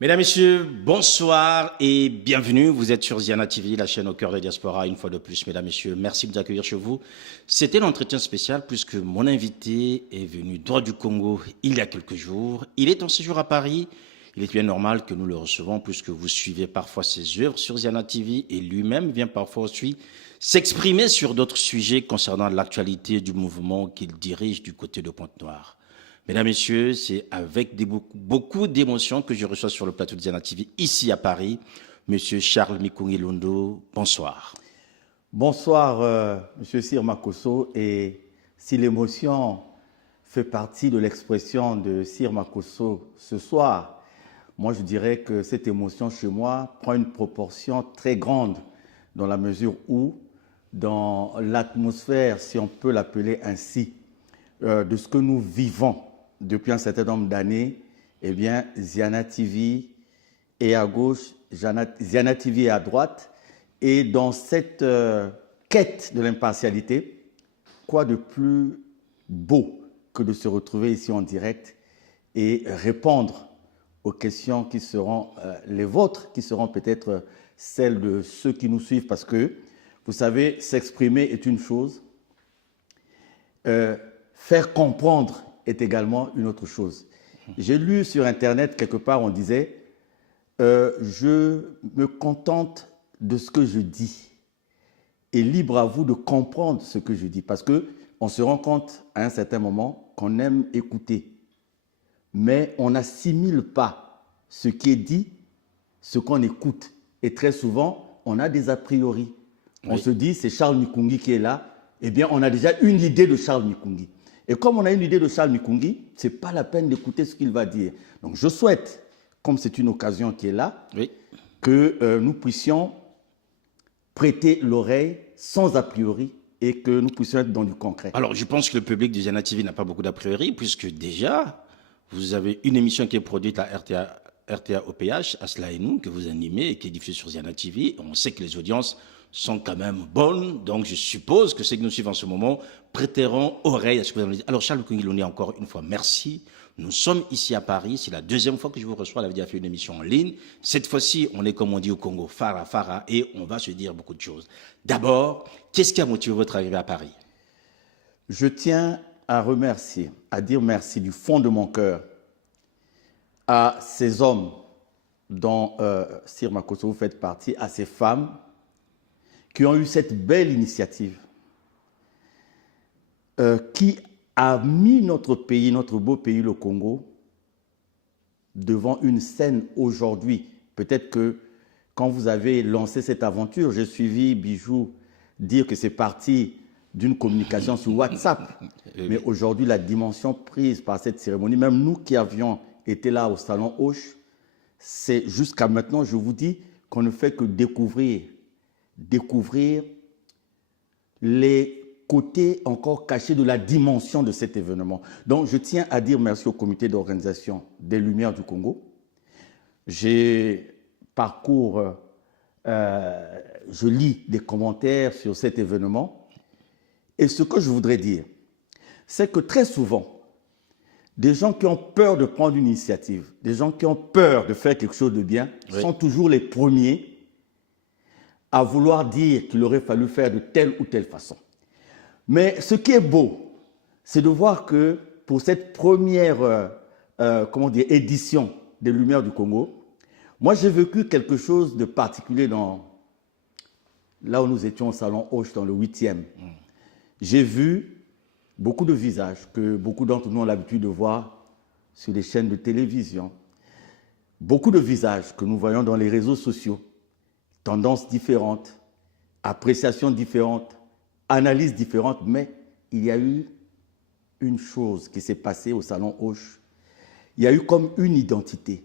Mesdames, Messieurs, bonsoir et bienvenue. Vous êtes sur Ziana TV, la chaîne au cœur de la diaspora. Une fois de plus, mesdames, messieurs, merci de nous accueillir chez vous. C'était l'entretien spécial puisque mon invité est venu droit du Congo il y a quelques jours. Il est en séjour à Paris. Il est bien normal que nous le recevons puisque vous suivez parfois ses œuvres sur Ziana TV et lui-même vient parfois aussi s'exprimer sur d'autres sujets concernant l'actualité du mouvement qu'il dirige du côté de Pointe-Noire. Mesdames, Messieurs, c'est avec beaucoup d'émotions que je reçois sur le plateau de Ziana TV, ici à Paris, Monsieur Charles Mikungi Londo. Bonsoir. Bonsoir, Monsieur Sir Makosso. Et si l'émotion fait partie de l'expression de Sir Makosso ce soir, moi je dirais que cette émotion chez moi prend une proportion très grande dans la mesure où, dans l'atmosphère, si on peut l'appeler ainsi, de ce que nous vivons depuis un certain nombre d'années, eh bien, Ziana TV est à gauche, Ziana TV est à droite. Et dans cette quête de l'impartialité, quoi de plus beau que de se retrouver ici en direct et répondre aux questions qui seront les vôtres, qui seront peut-être celles de ceux qui nous suivent, parce que, vous savez, s'exprimer est une chose, faire comprendre est également une autre chose. J'ai lu sur Internet, quelque part, on disait je me contente de ce que je dis et libre à vous de comprendre ce que je dis. Parce qu'on se rend compte à un certain moment qu'on aime écouter, mais on n'assimile pas ce qui est dit, ce qu'on écoute. Et très souvent, on a des a priori. Oui. On se dit, c'est Charles Mikungi qui est là. Eh bien, on a déjà une idée de Charles Mikungi. Et comme on a une idée de Charles Mikungi, ce n'est pas la peine d'écouter ce qu'il va dire. Donc je souhaite, comme c'est une occasion qui est là, oui, que nous puissions prêter l'oreille sans a priori et que nous puissions être dans du concret. Alors je pense que le public de Ziana TV n'a pas beaucoup d'a priori puisque déjà, vous avez une émission qui est produite à RTA OPH, Asla et nous, que vous animez et qui est diffusée sur Ziana TV. On sait que les audiences sont quand même bonnes, donc je suppose que ceux qui nous suivent en ce moment prêteront oreille à ce que vous allez dire. Alors Charles Mikungi Londo, encore une fois, merci. Nous sommes ici à Paris, c'est la deuxième fois que je vous reçois, on avait déjà fait une émission en ligne. Cette fois-ci, on est comme on dit au Congo, Farah, et on va se dire beaucoup de choses. D'abord, qu'est-ce qui a motivé votre arrivée à Paris? Je tiens à remercier, à dire merci du fond de mon cœur à ces hommes dont Sir Makosso vous faites partie, à ces femmes qui ont eu cette belle initiative, qui a mis notre pays, notre beau pays, le Congo, devant une scène aujourd'hui. Peut-être que quand vous avez lancé cette aventure, j'ai suivi Bijou dire que c'est parti d'une communication sur WhatsApp. Mais aujourd'hui, la dimension prise par cette cérémonie, même nous qui avions été là au Salon Hoche, c'est jusqu'à maintenant, je vous dis, qu'on ne fait que découvrir les côtés encore cachés de la dimension de cet événement. Donc, je tiens à dire merci au comité d'organisation des Lumières du Congo. J'ai je lis des commentaires sur cet événement. Et ce que je voudrais dire, c'est que très souvent, des gens qui ont peur de prendre une initiative, des gens qui ont peur de faire quelque chose de bien, oui, sont toujours les premiers à vouloir dire qu'il aurait fallu faire de telle ou telle façon. Mais ce qui est beau, c'est de voir que pour cette première édition des Lumières du Congo, moi j'ai vécu quelque chose de particulier là où nous étions au Salon Hoche, dans le 8e. J'ai vu beaucoup de visages que beaucoup d'entre nous ont l'habitude de voir sur les chaînes de télévision. Beaucoup de visages que nous voyons dans les réseaux sociaux. Tendances différentes, appréciations différentes, analyses différentes, mais il y a eu une chose qui s'est passée au Salon Hoche. Il y a eu comme une identité,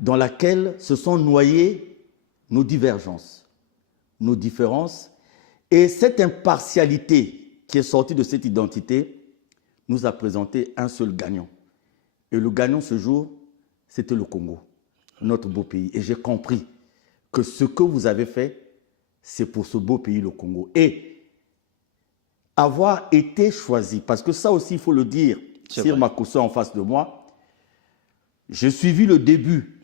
dans laquelle se sont noyées nos divergences, nos différences, et cette impartialité qui est sortie de cette identité nous a présenté un seul gagnant. Et le gagnant ce jour, c'était le Congo, notre beau pays. Et j'ai compris que ce que vous avez fait, c'est pour ce beau pays, le Congo. Et avoir été choisi, parce que ça aussi, il faut le dire, Sir Makosso en face de moi, j'ai suivi le début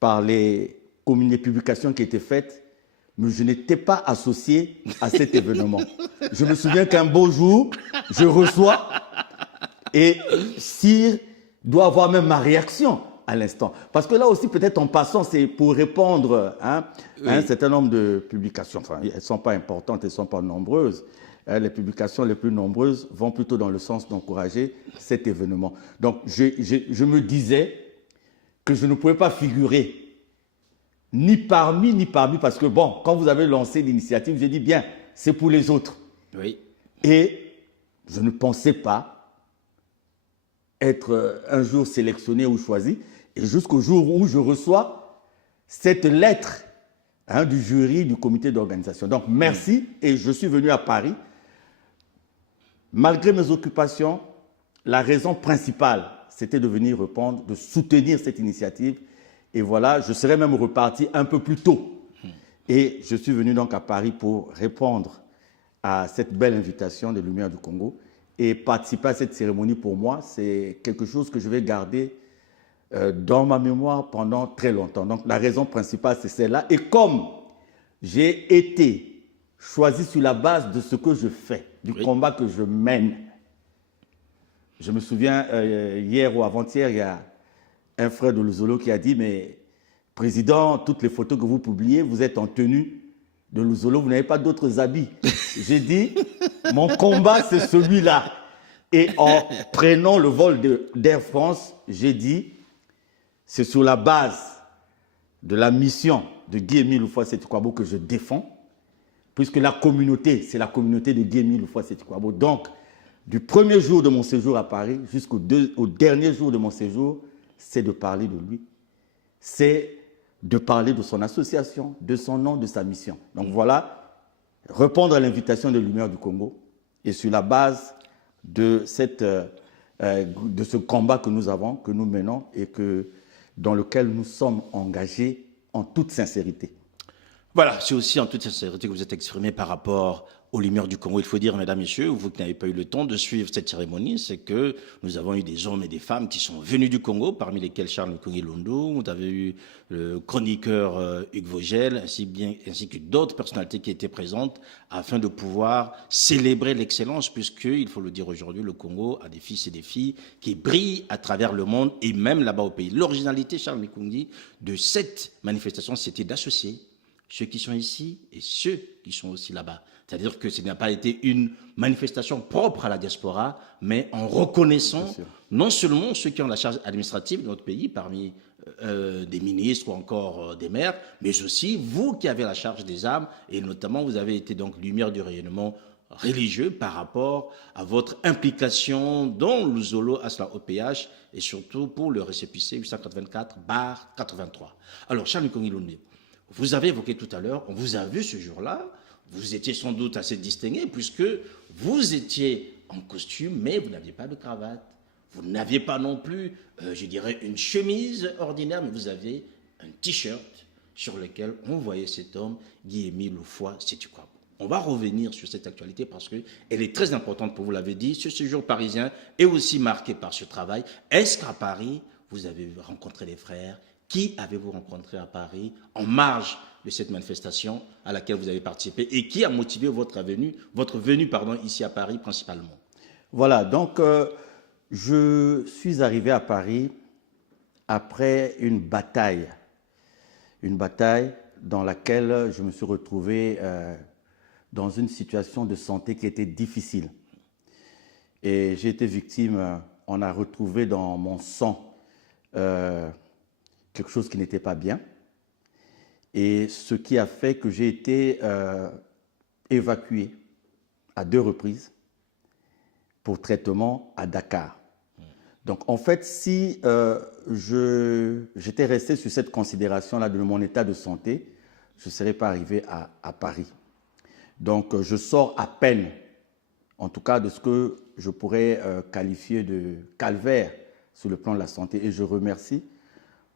par les publications qui étaient faites, mais je n'étais pas associé à cet événement. Je me souviens qu'un beau jour, je reçois et Cyr doit avoir même ma réaction à l'instant. Parce que là aussi, peut-être en passant, c'est pour répondre à un certain nombre de publications. Enfin, elles ne sont pas importantes, elles ne sont pas nombreuses. Les publications les plus nombreuses vont plutôt dans le sens d'encourager cet événement. Donc, je me disais que je ne pouvais pas figurer ni parmi, parce que bon, quand vous avez lancé l'initiative, j'ai dit bien, c'est pour les autres. Oui. Et je ne pensais pas être un jour sélectionné ou choisi, et jusqu'au jour où je reçois cette lettre du jury du comité d'organisation. Donc merci, et je suis venu à Paris. Malgré mes occupations, la raison principale, c'était de venir répondre, de soutenir cette initiative. Et voilà, je serais même reparti un peu plus tôt. Et je suis venu donc à Paris pour répondre à cette belle invitation des Lumières du Congo. Et participer à cette cérémonie, pour moi, c'est quelque chose que je vais garder dans ma mémoire pendant très longtemps. Donc la raison principale, c'est celle-là. Et comme j'ai été choisi sur la base de ce que je fais, du combat que je mène, je me souviens, hier ou avant-hier, il y a un frère de Luzolo qui a dit, mais président, toutes les photos que vous publiez, vous êtes en tenue de Luzolo, vous n'avez pas d'autres habits. J'ai dit, mon combat, c'est celui-là. Et en prenant le vol d'Air France, j'ai dit, c'est sur la base de la mission de Guy-Émile Houphouët-Sétiquabo que je défends, puisque la communauté, c'est la communauté de Guy-Émile Houphouët-Sétiquabo. Donc, du premier jour de mon séjour à Paris jusqu'au dernier jour de mon séjour, c'est de parler de lui, c'est de parler de son association, de son nom, de sa mission. Donc voilà, répondre à l'invitation des Lumières du Congo et sur la base de ce combat que nous avons, que nous menons et dans lequel nous sommes engagés en toute sincérité. Voilà, c'est aussi en toute sincérité que vous êtes exprimé par rapport aux Lumières du Congo. Il faut dire, mesdames, messieurs, vous qui n'avez pas eu le temps de suivre cette cérémonie, c'est que nous avons eu des hommes et des femmes qui sont venus du Congo, parmi lesquels Charles Nkongi Lundu, vous avez eu le chroniqueur Hugues Vogel, ainsi que d'autres personnalités qui étaient présentes afin de pouvoir célébrer l'excellence, puisqu'il faut le dire aujourd'hui, le Congo a des fils et des filles qui brillent à travers le monde et même là-bas au pays. L'originalité, Charles Nkongi, de cette manifestation, c'était d'associer ceux qui sont ici et ceux qui sont aussi là-bas. C'est-à-dire que ce n'a pas été une manifestation propre à la diaspora, mais en reconnaissant non seulement ceux qui ont la charge administrative de notre pays, parmi des ministres ou encore des maires, mais aussi vous qui avez la charge des âmes, et notamment vous avez été donc lumière du rayonnement religieux par rapport à votre implication dans le Zolo Asla OPH et surtout pour le récépissé 884/83. Alors, Charles Nkongi Lundu, vous avez évoqué tout à l'heure, on vous a vu ce jour-là, vous étiez sans doute assez distingué puisque vous étiez en costume, mais vous n'aviez pas de cravate. Vous n'aviez pas non plus, je dirais, une chemise ordinaire, mais vous aviez un t-shirt sur lequel on voyait cet homme, Guy-Émile Houphouët-Sétiquabo. On va revenir sur cette actualité parce qu'elle est très importante, pour vous l'avez dit. Ce séjour parisien est aussi marqué par ce travail. Est-ce qu'à Paris, vous avez rencontré les frères? Qui avez-vous rencontré à Paris en marge de cette manifestation à laquelle vous avez participé et qui a motivé votre venue ici à Paris principalement? Voilà, donc je suis arrivé à Paris après une bataille dans laquelle je me suis retrouvé dans une situation de santé qui était difficile. Et j'ai été victime, on a retrouvé dans mon sang quelque chose qui n'était pas bien. Et ce qui a fait que j'ai été évacué à 2 reprises pour traitement à Dakar. Donc en fait, si j'étais resté sur cette considération-là de mon état de santé, je ne serais pas arrivé à Paris. Donc je sors à peine, en tout cas de ce que je pourrais qualifier de calvaire sur le plan de la santé. Et je remercie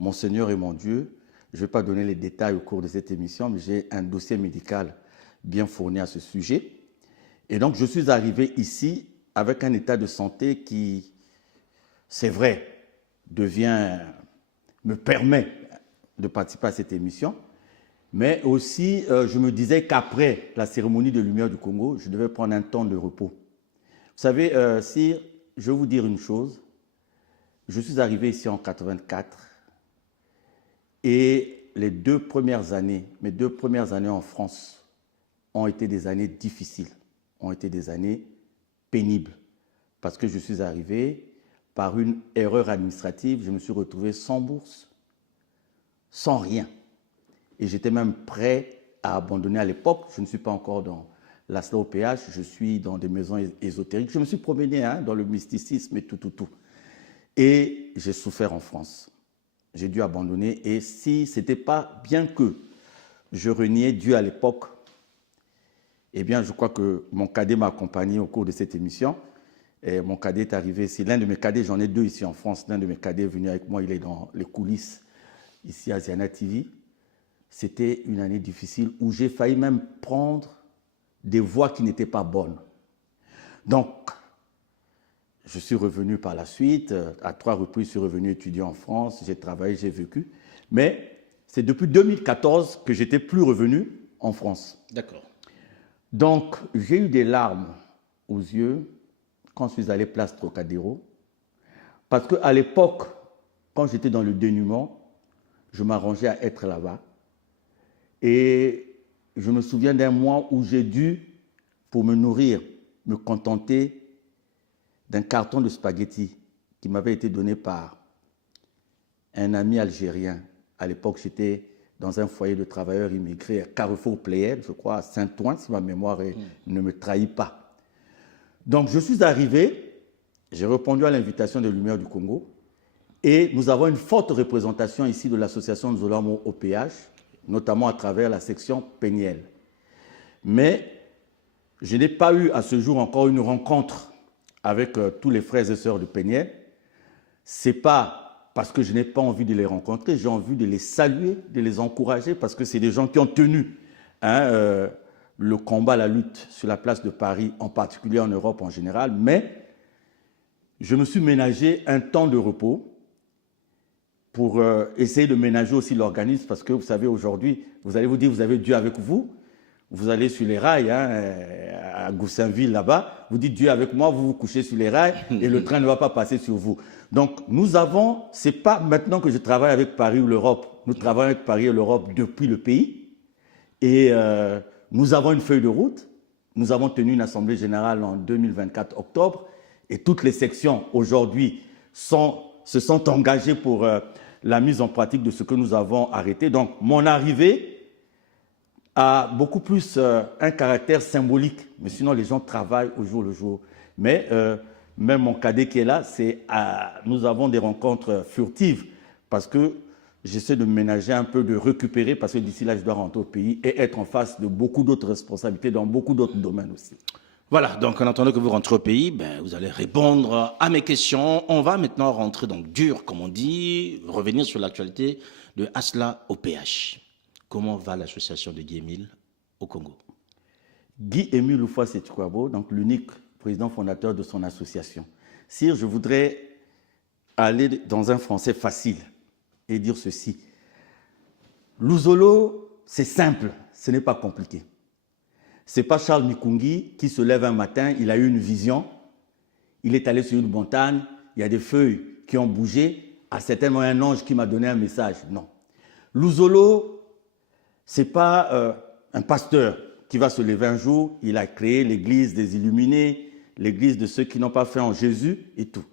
mon Seigneur et mon Dieu. Je ne vais pas donner les détails au cours de cette émission, mais j'ai un dossier médical bien fourni à ce sujet. Et donc, je suis arrivé ici avec un état de santé qui, c'est vrai, me permet de participer à cette émission. Mais aussi, je me disais qu'après la cérémonie de Lumière du Congo, je devais prendre un temps de repos. Vous savez, Sir, je vais vous dire une chose. Je suis arrivé ici en 84 et les 2 premières années, mes 2 premières années en France ont été des années difficiles, ont été des années pénibles. Parce que je suis arrivé par une erreur administrative, je me suis retrouvé sans bourse, sans rien. Et j'étais même prêt à abandonner à l'époque. Je ne suis pas encore dans l'ASLA au PH, je suis dans des maisons ésotériques. Je me suis promené dans le mysticisme et tout. Et j'ai souffert en France. J'ai dû abandonner. Et si ce n'était pas bien que je reniais Dieu à l'époque, eh bien, je crois que mon cadet m'a accompagné au cours de cette émission. Et mon cadet est arrivé ici. L'un de mes cadets, j'en ai 2 ici en France. L'un de mes cadets est venu avec moi. Il est dans les coulisses ici à Ziana TV. C'était une année difficile où j'ai failli même prendre des voies qui n'étaient pas bonnes. Donc, je suis revenu par la suite. À 3 reprises, je suis revenu étudier en France. J'ai travaillé, j'ai vécu. Mais c'est depuis 2014 que j'étais plus revenu en France. D'accord. Donc, j'ai eu des larmes aux yeux quand je suis allé place Trocadéro. Parce qu'à l'époque, quand j'étais dans le dénuement, je m'arrangeais à être là-bas. Et je me souviens d'un mois où j'ai dû, pour me nourrir, me contenter d'un carton de spaghettis qui m'avait été donné par un ami algérien. À l'époque, j'étais dans un foyer de travailleurs immigrés à Carrefour-Pléiel, je crois, à Saint-Ouen, si ma mémoire ne me trahit pas. Donc, je suis arrivé, j'ai répondu à l'invitation des Lumières du Congo et nous avons une forte représentation ici de l'association Nzolamo au PH, notamment à travers la section Péniel. Mais je n'ai pas eu à ce jour encore une rencontre avec tous les frères et sœurs de Péniel. Ce n'est pas parce que je n'ai pas envie de les rencontrer, j'ai envie de les saluer, de les encourager, parce que c'est des gens qui ont tenu le combat, la lutte sur la place de Paris, en particulier en Europe en général. Mais je me suis ménagé un temps de repos pour essayer de ménager aussi l'organisme, parce que vous savez, aujourd'hui, vous allez vous dire, vous avez Dieu avec vous, vous allez sur les rails, à Goussainville là-bas, vous dites Dieu avec moi, vous vous couchez sur les rails et le train ne va pas passer sur vous. Donc nous avons, c'est pas maintenant que je travaille avec Paris ou l'Europe, nous travaillons avec Paris et l'Europe depuis le pays et nous avons une feuille de route, nous avons tenu une assemblée générale en 2024 octobre et toutes les sections aujourd'hui se sont engagées pour la mise en pratique de ce que nous avons arrêté. Donc mon arrivée a beaucoup plus un caractère symbolique. Mais sinon, les gens travaillent au jour le jour. Mais même mon cadet qui est là, nous avons des rencontres furtives parce que j'essaie de me ménager un peu, de récupérer parce que d'ici là, je dois rentrer au pays et être en face de beaucoup d'autres responsabilités dans beaucoup d'autres domaines aussi. Voilà, donc en attendant que vous rentrez au pays, vous allez répondre à mes questions. On va maintenant rentrer dans le dur, comme on dit, revenir sur l'actualité de ASLA au PH. Comment va l'association de Guy-Émile au Congo? Guy-Émile Houphouët-Sétikwabo, donc l'unique président fondateur de son association. Sire, je voudrais aller dans un français facile et dire ceci. Luzolo, c'est simple, ce n'est pas compliqué. Ce n'est pas Charles Mikungi qui se lève un matin, il a eu une vision, il est allé sur une montagne, il y a des feuilles qui ont bougé, à certainement un ange qui m'a donné un message. Non. Luzolo, ce n'est pas un pasteur qui va se lever un jour, il a créé l'église des illuminés, l'église de ceux qui n'ont pas fait en Jésus et tout.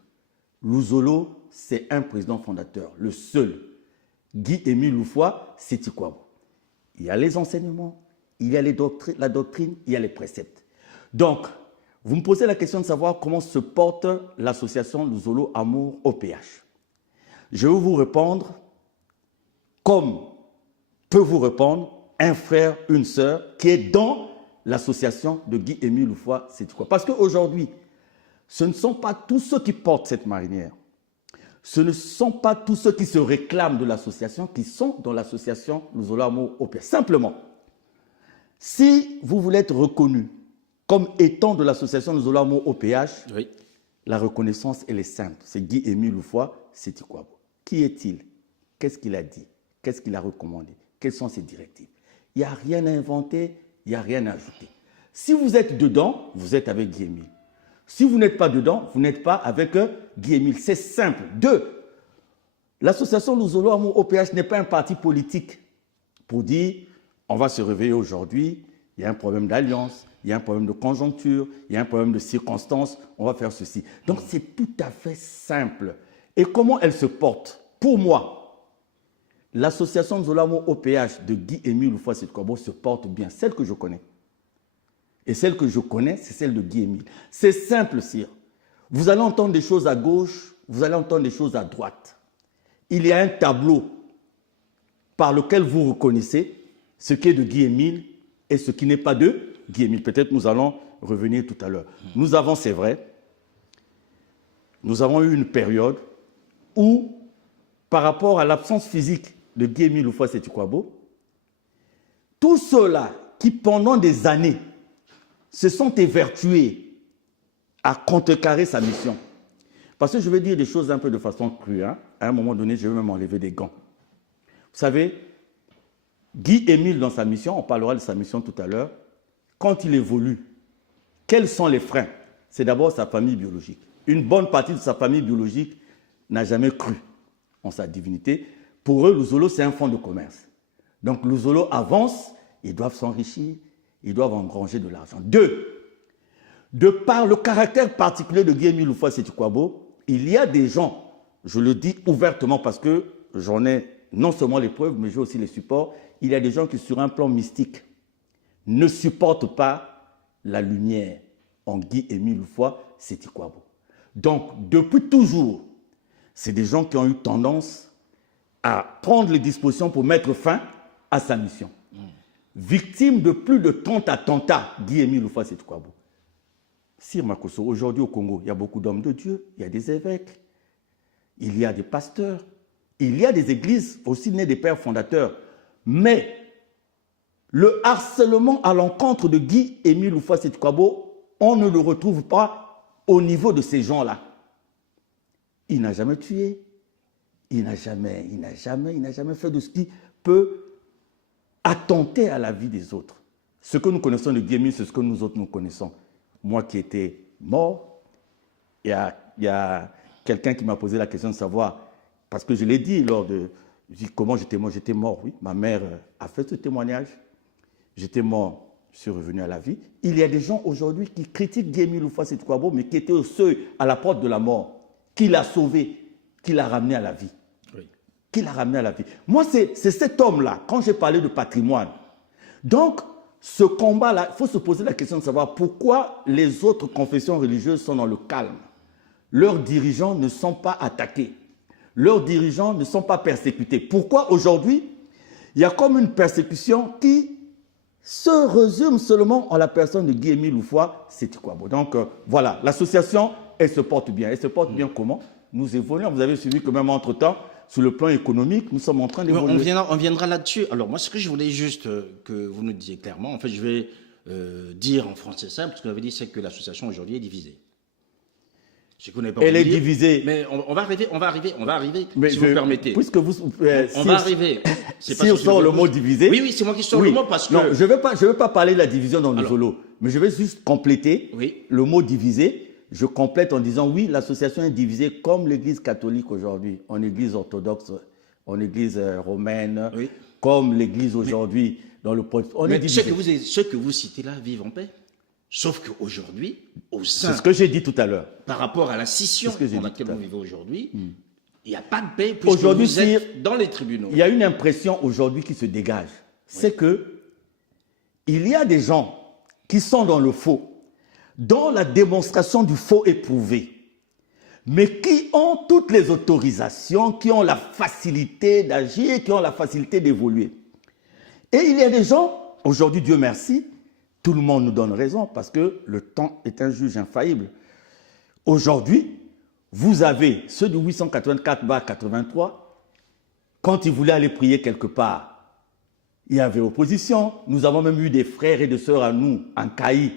Luzolo, c'est un président fondateur, le seul. Guy-Émile Houphouët-Sétikwabo. Il y a les enseignements, il y a la doctrine, il y a les préceptes. Donc, vous me posez la question de savoir comment se porte l'association Luzolo Amour au PH. Je vais vous répondre comme peut vous répondre un frère, une sœur qui est dans l'association de Guy-Émile Houphouët-Sétikwabo. Parce qu'aujourd'hui, ce ne sont pas tous ceux qui portent cette marinière. Ce ne sont pas tous ceux qui se réclament de l'association qui sont dans l'association Luzolo Amour au PH. Simplement, si vous voulez être reconnu comme étant de l'association Luzolo Amour au PH, oui, la reconnaissance, elle est simple. C'est Guy-Émile Houphouët-Sétikwabo. Qui est-il? Qu'est-ce qu'il a dit? Qu'est-ce qu'il a recommandé? Quelles sont ses directives? Il n'y a rien à inventer, il n'y a rien à ajouter. Si vous êtes dedans, vous êtes avec Guy Émile. Si vous n'êtes pas dedans, vous n'êtes pas avec Guy Émile. C'est simple. 2. L'association Luzolo Amour OPH n'est pas un parti politique pour dire on va se réveiller aujourd'hui, il y a un problème d'alliance, il y a un problème de conjoncture, il y a un problème de circonstances, on va faire ceci. Donc c'est tout à fait simple. Et comment elle se porte? Pour moi, l'association Luzolo Amour OPH de Guy Émile Houphouët-Sédhiou se porte bien, celle que je connais. Et celle que je connais, c'est celle de Guy Émile. C'est simple, sire. Vous allez entendre des choses à gauche, vous allez entendre des choses à droite. Il y a un tableau par lequel vous reconnaissez ce qui est de Guy Émile et ce qui n'est pas de Guy Émile. Peut-être nous allons revenir tout à l'heure. Nous avons, c'est vrai, nous avons eu une période où, par rapport à l'absence physique de Guy Émile Houphouët-Sédhiou, tous ceux-là qui, pendant des années, se sont évertués à contrecarrer sa mission. Parce que je vais dire des choses un peu de façon crue. Hein. À un moment donné, je vais même enlever des gants. Vous savez, Guy Émile, dans sa mission, on parlera de sa mission tout à l'heure, quand il évolue, quels sont les freins? C'est d'abord sa famille biologique. Une bonne partie de sa famille biologique n'a jamais cru en sa divinité. Pour eux, Luzolo, c'est un fonds de commerce. Donc Luzolo avance, ils doivent s'enrichir, ils doivent engranger de l'argent. 2. De par le caractère particulier de Guy Émile Houphouët-Sédhiou, il y a des gens, je le dis ouvertement parce que j'en ai non seulement les preuves, mais j'ai aussi les supports, il y a des gens qui, sur un plan mystique, ne supportent pas la lumière en Guy Émile Houphouët-Sédhiou. Donc, depuis toujours, c'est des gens qui ont eu tendance à prendre les dispositions pour mettre fin à sa mission. Victime de plus de 30 attentats, Guy Émile Houphouët-Sédhiou. Sir Makosso, aujourd'hui au Congo, il y a beaucoup d'hommes de Dieu, il y a des évêques, il y a des pasteurs, il y a des églises aussi nées des pères fondateurs. Mais le harcèlement à l'encontre de Guy Émile Houphouët-Sédhiou, on ne le retrouve pas au niveau de ces gens-là. Il n'a jamais tué, il n'a jamais fait de ce qui peut attenter à la vie des autres. Ce que nous connaissons de Guy Émile, c'est ce que nous autres nous connaissons. Moi qui étais mort, il y a quelqu'un qui m'a posé la question de savoir, parce que je l'ai dit lors de... Je dis comment j'étais mort. J'étais mort, oui. Ma mère a fait ce témoignage. J'étais mort, je suis revenu à la vie. Il y a des gens aujourd'hui qui critiquent Guy Émile Houphouët-Sédhiou, mais qui étaient au seuil, à la porte de la mort, qui l'a sauvé, qui l'a ramené à la vie. Oui. Qui l'a ramené à la vie. Moi, c'est cet homme-là, quand j'ai parlé de patrimoine. Donc, ce combat-là, il faut se poser la question de savoir pourquoi les autres confessions religieuses sont dans le calme. Leurs dirigeants ne sont pas attaqués. Leurs dirigeants ne sont pas persécutés. Pourquoi aujourd'hui, il y a comme une persécution qui se résume seulement en la personne de Guy Émile Houphouët-Sédhiou. Donc voilà, l'association, elle se porte bien. Elle se porte bien comment? Nous évoluons. Vous avez suivi que même entre-temps, sur le plan économique, nous sommes en train d'évoluer. On viendra là-dessus. Alors moi, ce que je voulais juste que vous nous disiez clairement, en fait, je vais dire en français simple, ce que vous avez dit, c'est que l'association aujourd'hui est divisée. Elle est divisée. Mais on va arriver, mais si vous permettez. Puisque on va arriver. Si on sort le mot divisé. Oui, c'est moi qui sors le mot parce que... Non, je vais pas parler de la division dans le solo, mais je vais juste compléter le mot divisé. Je complète en disant oui, l'association est divisée comme l'Église catholique aujourd'hui, en Église orthodoxe, en Église romaine, comme l'Église aujourd'hui dans le protestant. Mais ceux que vous citez là vivent en paix. Sauf qu'aujourd'hui, au sein... C'est ce que j'ai dit tout à l'heure. Par rapport à la scission dans laquelle vous vivez aujourd'hui, il n'y a pas de paix puisque vous êtes dans les tribunaux. Il y a une impression aujourd'hui qui se dégage. C'est que il y a des gens qui sont dans le faux, dans la démonstration du faux éprouvé, mais qui ont toutes les autorisations, qui ont la facilité d'agir, qui ont la facilité d'évoluer. Et il y a des gens, aujourd'hui, Dieu merci, tout le monde nous donne raison parce que le temps est un juge infaillible. Aujourd'hui, vous avez ceux du 884-83, quand ils voulaient aller prier quelque part, il y avait opposition. Nous avons même eu des frères et des sœurs à nous, en Caï,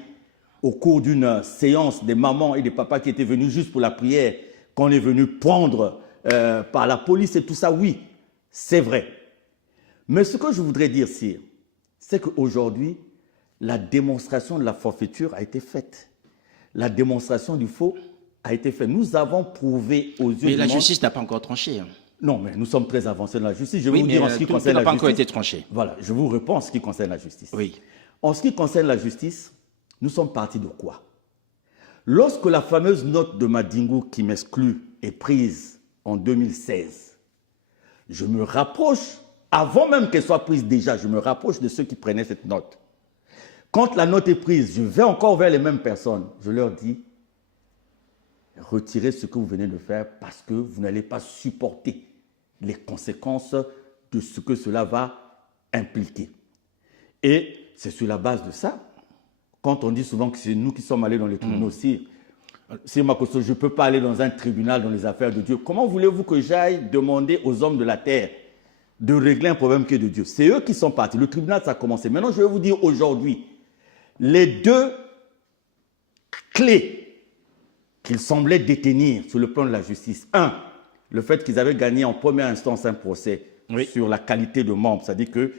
au cours d'une séance, des mamans et des papas qui étaient venus juste pour la prière, qu'on est venu prendre par la police et tout ça. Oui, c'est vrai. Mais ce que je voudrais dire, Sire, c'est qu'aujourd'hui, la démonstration de la forfaiture a été faite. La démonstration du faux a été faite. Nous avons prouvé aux yeux du monde... Mais la justice n'a pas encore tranché. Hein. Non, mais nous sommes très avancés dans la justice. Je vais Oui, vous mais dire en ce qui concerne n'a la pas justice. encore été tranché. Voilà, je vous réponds en ce qui concerne la justice. Oui. En ce qui concerne la justice, nous sommes partis de quoi? Lorsque la fameuse note de Madingo qui m'exclut est prise en 2016, je me rapproche, avant même qu'elle soit prise déjà, je me rapproche de ceux qui prenaient cette note. Quand la note est prise, je vais encore vers les mêmes personnes. Je leur dis, retirez ce que vous venez de faire parce que vous n'allez pas supporter les conséquences de ce que cela va impliquer. Et c'est sur la base de ça, quand on dit souvent que c'est nous qui sommes allés dans les tribunaux, si Makosso, je ne peux pas aller dans un tribunal dans les affaires de Dieu, comment voulez-vous que j'aille demander aux hommes de la terre de régler un problème qui est de Dieu? C'est eux qui sont partis. Le tribunal, ça a commencé. Maintenant, je vais vous dire aujourd'hui, les deux clés qu'ils semblaient détenir sur le plan de la justice. Un, le fait qu'ils avaient gagné en première instance un procès sur la qualité de membre. C'est-à-dire que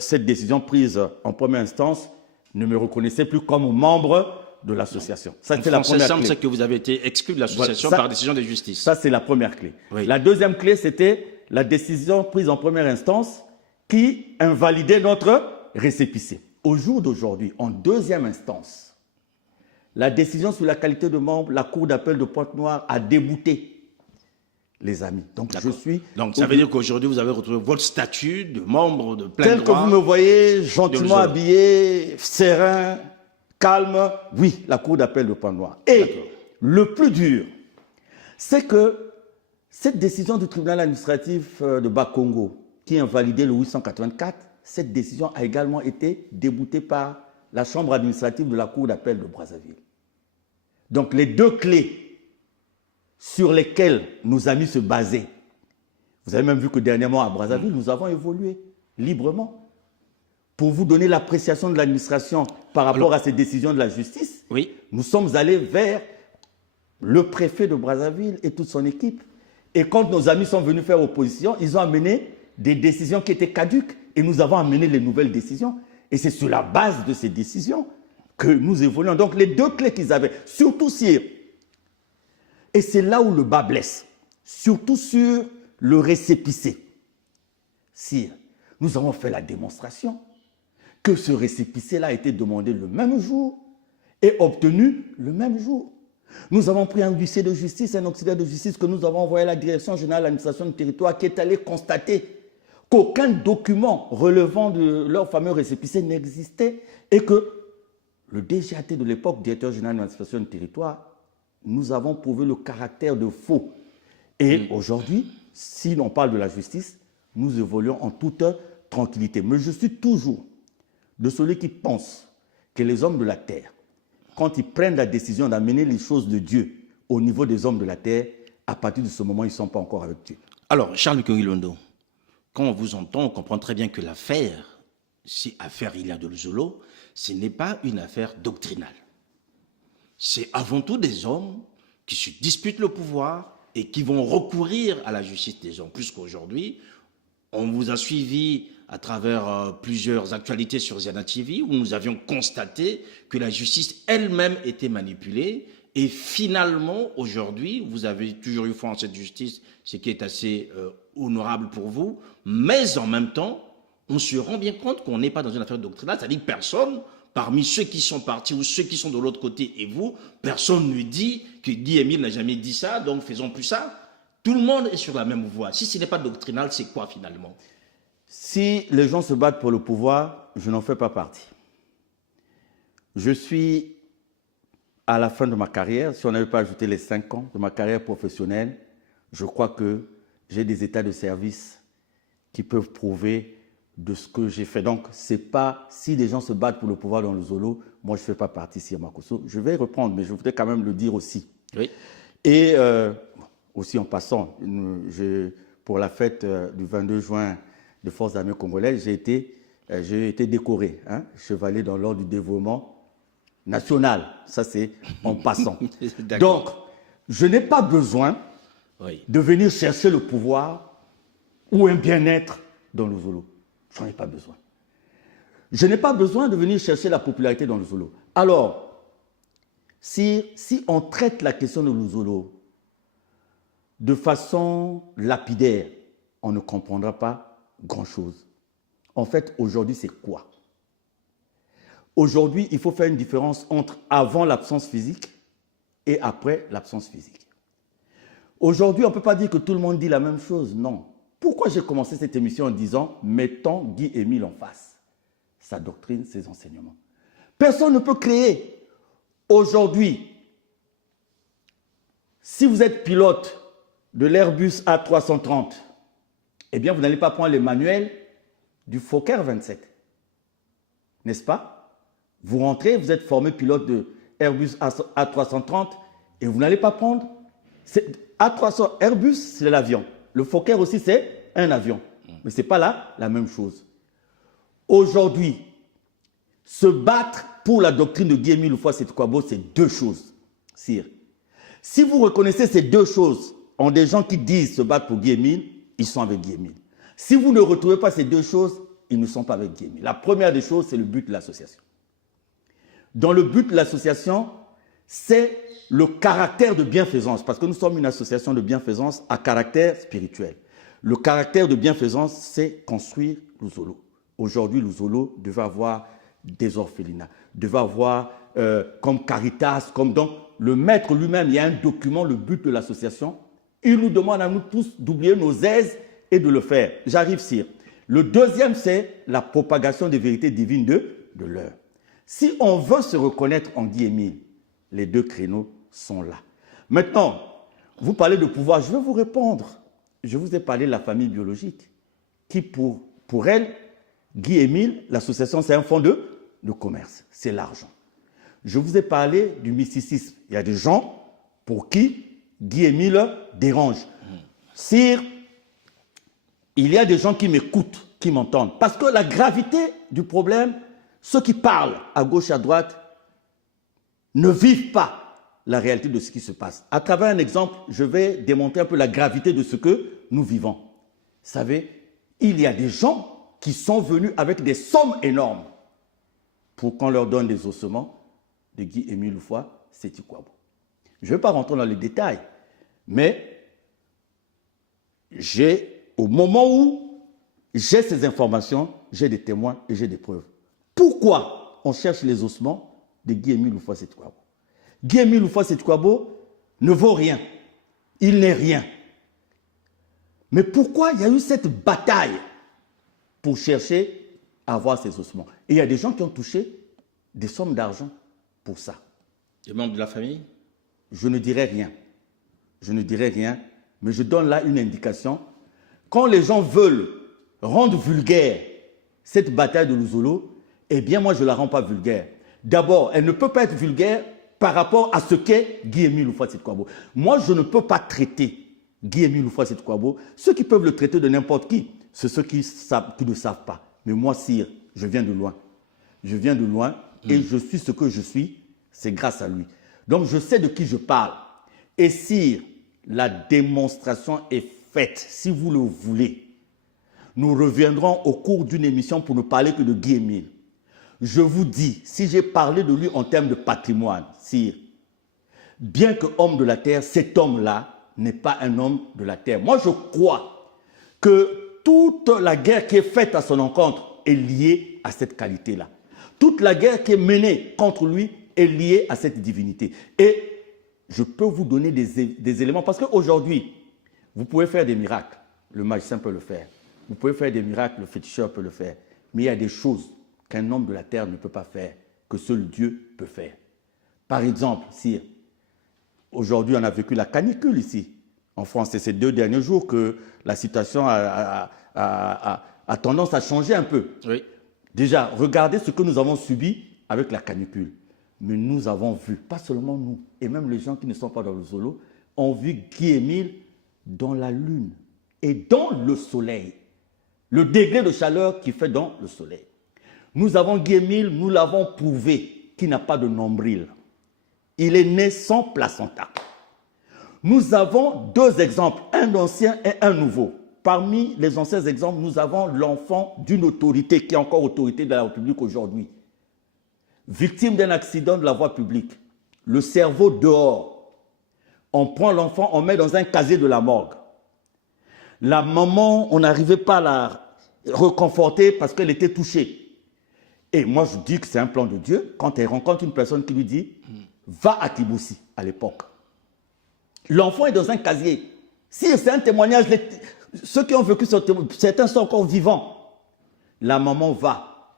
cette décision prise en première instance ne me reconnaissait plus comme membre de l'association. Ça, c'est la première clé. C'est que vous avez été exclu de l'association par décision de justice. Ça, c'est la première clé. Oui. La deuxième clé, c'était la décision prise en première instance qui invalidait notre récépissé. Au jour d'aujourd'hui, en deuxième instance, la décision sur la qualité de membre, la Cour d'appel de Pointe-Noire a débouté les amis. Donc, je suis... Donc, ça veut dire qu'aujourd'hui, vous avez retrouvé votre statut de membre de plein tel droit. Tel que vous me voyez, gentiment habillé, serein, calme. Oui, la Cour d'appel de Pointe-Noire. Et le plus dur, c'est que cette décision du tribunal administratif de Bas-Congo, qui invalidait le 884, cette décision a également été déboutée par la chambre administrative de la Cour d'appel de Brazzaville. Donc, les deux clés sur lesquelles nos amis se basaient, vous avez même vu que dernièrement à Brazzaville, nous avons évolué librement. Pour vous donner l'appréciation de l'administration par rapport à ces décisions de la justice, nous sommes allés vers le préfet de Brazzaville et toute son équipe. Et quand nos amis sont venus faire opposition, ils ont amené des décisions qui étaient caduques et nous avons amené les nouvelles décisions. Et c'est sur la base de ces décisions que nous évoluons. Donc les deux clés qu'ils avaient, surtout sur, et c'est là où le bas blesse, surtout sur le récépissé. Sire, nous avons fait la démonstration que ce récépissé-là a été demandé le même jour et obtenu le même jour. Nous avons pris un huissier de justice, un auxiliaire de justice que nous avons envoyé à la Direction générale de l'administration du territoire qui est allé constater qu'aucun document relevant de leur fameux récépissé n'existait et que le DGAT de l'époque, directeur général de l'administration du territoire, nous avons prouvé le caractère de faux. Et aujourd'hui, si l'on parle de la justice, nous évoluons en toute tranquillité. Mais je suis toujours de celui qui pense que les hommes de la terre, quand ils prennent la décision d'amener les choses de Dieu au niveau des hommes de la terre, à partir de ce moment, ils ne sont pas encore avec Dieu. Alors, Charles Kirilondo, quand on vous entend, on comprend très bien que l'affaire, si affaire il y a de Zolo, ce n'est pas une affaire doctrinale. C'est avant tout des hommes qui se disputent le pouvoir et qui vont recourir à la justice des hommes. Puisqu'aujourd'hui, on vous a suivi à travers plusieurs actualités sur Ziana TV où nous avions constaté que la justice elle-même était manipulée. Et finalement, aujourd'hui, vous avez toujours eu foi en cette justice, ce qui est assez honorable pour vous. Mais en même temps, on se rend bien compte qu'on n'est pas dans une affaire doctrinale. C'est-à-dire que personne, parmi ceux qui sont partis ou ceux qui sont de l'autre côté et vous, personne ne dit que Guy Émile n'a jamais dit ça, donc faisons plus ça. Tout le monde est sur la même voie. Si ce n'est pas doctrinal, c'est quoi finalement? Si les gens se battent pour le pouvoir, je n'en fais pas partie. Je suis à la fin de ma carrière, si on n'avait pas ajouté les 5 ans de ma carrière professionnelle, je crois que j'ai des états de service qui peuvent prouver de ce que j'ai fait. Donc, c'est pas si les gens se battent pour le pouvoir dans le Zolo, moi je ne fais pas partie ici à Makosso. Je vais reprendre, mais je voudrais quand même le dire aussi. Oui. Et aussi en passant, pour la fête du 22 juin des Forces armées congolaises, j'ai été décoré, chevalier dans l'ordre du dévouement national. Ça, c'est en passant. Donc, je n'ai pas besoin de venir chercher le pouvoir ou un bien-être dans le Zolo. J'en ai pas besoin. Je n'ai pas besoin de venir chercher la popularité dans le Zolo. Alors, si on traite la question de l'Uzolo de façon lapidaire, on ne comprendra pas grand-chose. En fait, aujourd'hui, c'est quoi? Aujourd'hui, il faut faire une différence entre avant l'absence physique et après l'absence physique. Aujourd'hui, on ne peut pas dire que tout le monde dit la même chose. Non. Pourquoi j'ai commencé cette émission en disant « Mettons Guy-Émile en face ». Sa doctrine, ses enseignements. Personne ne peut créer. Aujourd'hui, si vous êtes pilote de l'Airbus A330, eh bien, vous n'allez pas prendre les manuels du Fokker 27. N'est-ce pas? Vous rentrez, vous êtes formé pilote de Airbus A330 et vous n'allez pas prendre... Airbus, c'est l'avion. Le Fokker aussi, c'est un avion. Mais ce n'est pas là la même chose. Aujourd'hui, se battre pour la doctrine de Guy-Émile Loufoua-Seti-Kouabo, c'est deux choses, sire. Si vous reconnaissez ces deux choses en des gens qui disent se battre pour Guy-Émile, ils sont avec Guy-Émile. Si vous ne retrouvez pas ces deux choses, ils ne sont pas avec Guy-Émile. La première des choses, c'est le but de l'association. Dans le but de l'association, c'est le caractère de bienfaisance, parce que nous sommes une association de bienfaisance à caractère spirituel. Le caractère de bienfaisance, c'est construire l'Uzolo. Aujourd'hui, l'Uzolo devait avoir des orphelinats, devait avoir comme Caritas, comme donc le maître lui-même, il y a un document, le but de l'association. Il nous demande à nous tous d'oublier nos aises et de le faire. J'arrive, sire. Le deuxième, c'est la propagation des vérités divines de l'heure. Si on veut se reconnaître en Guy-Émile, les deux créneaux sont là. Maintenant, vous parlez de pouvoir, je vais vous répondre. Je vous ai parlé de la famille biologique, qui pour elle, Guy-Émile, l'association, c'est un fonds de commerce, c'est l'argent. Je vous ai parlé du mysticisme. Il y a des gens pour qui Guy-Émile dérange. Sire, il y a des gens qui m'écoutent, qui m'entendent. Parce que la gravité du problème, ceux qui parlent à gauche, à droite, ne vivent pas la réalité de ce qui se passe. À travers un exemple, je vais démontrer un peu la gravité de ce que nous vivons. Vous savez, il y a des gens qui sont venus avec des sommes énormes pour qu'on leur donne des ossements de Guy-Émile Loufoua-Seti-Kouabo. Je ne vais pas rentrer dans les détails, mais au moment où j'ai ces informations, j'ai des témoins et j'ai des preuves. Pourquoi on cherche les ossements de Guy-Émile Loufoua-Seti-Kouabo? Guy-Émile Loufoua-Seti-Kouabo ne vaut rien. Il n'est rien. Mais pourquoi il y a eu cette bataille pour chercher à avoir ces ossements? Et il y a des gens qui ont touché des sommes d'argent pour ça. Des membres de la famille? Je ne dirai rien. Je ne dirai rien, mais je donne là une indication. Quand les gens veulent rendre vulgaire cette bataille de l'Uzolo, eh bien moi je ne la rends pas vulgaire. D'abord, elle ne peut pas être vulgaire par rapport à ce qu'est Guy-Émile Loufoua-Seti-Kouabo. Moi, je ne peux pas traiter Guy-Émile Loufoua-Seti-Kouabo. Ceux qui peuvent le traiter de n'importe qui, c'est ceux qui ne savent pas. Mais moi, sire, je viens de loin. Je viens de loin et je suis ce que je suis, c'est grâce à lui. Donc, je sais de qui je parle. Et sire, la démonstration est faite, si vous le voulez. Nous reviendrons au cours d'une émission pour ne parler que de Guy-Émile. Je vous dis, si j'ai parlé de lui en termes de patrimoine, sire, bien que homme de la terre, cet homme-là n'est pas un homme de la terre. Moi, je crois que toute la guerre qui est faite à son encontre est liée à cette qualité-là. Toute la guerre qui est menée contre lui est liée à cette divinité. Et je peux vous donner des éléments, parce qu'aujourd'hui, vous pouvez faire des miracles. Le magicien peut le faire. Vous pouvez faire des miracles, le féticheur peut le faire. Mais il y a des choses qu'un homme de la terre ne peut pas faire, que seul Dieu peut faire. Par exemple, si aujourd'hui on a vécu la canicule ici, en France, c'est ces 2 derniers jours que la situation a tendance à changer un peu. Oui. Déjà, regardez ce que nous avons subi avec la canicule. Mais nous avons vu, pas seulement nous, et même les gens qui ne sont pas dans le Zolo, ont vu Guy-Émile dans la lune et dans le soleil. Le degré de chaleur qu'il fait dans le soleil. Nous avons Guy-Émile, nous l'avons prouvé, qui n'a pas de nombril. Il est né sans placenta. Nous avons 2 exemples, un ancien et un nouveau. parmi les anciens exemples, nous avons l'enfant d'une autorité qui est encore autorité de la République aujourd'hui. Victime d'un accident de la voie publique, le cerveau dehors. On prend l'enfant, on met dans un casier de la morgue. La maman, on n'arrivait pas à la reconforter parce qu'elle était touchée. Et moi, je dis que c'est un plan de Dieu quand elle rencontre une personne qui lui dit « Va à Tiboussi » à l'époque. L'enfant est dans un casier. Si c'est un témoignage, ceux qui ont vécu ce témoignage, certains sont encore vivants. La maman va.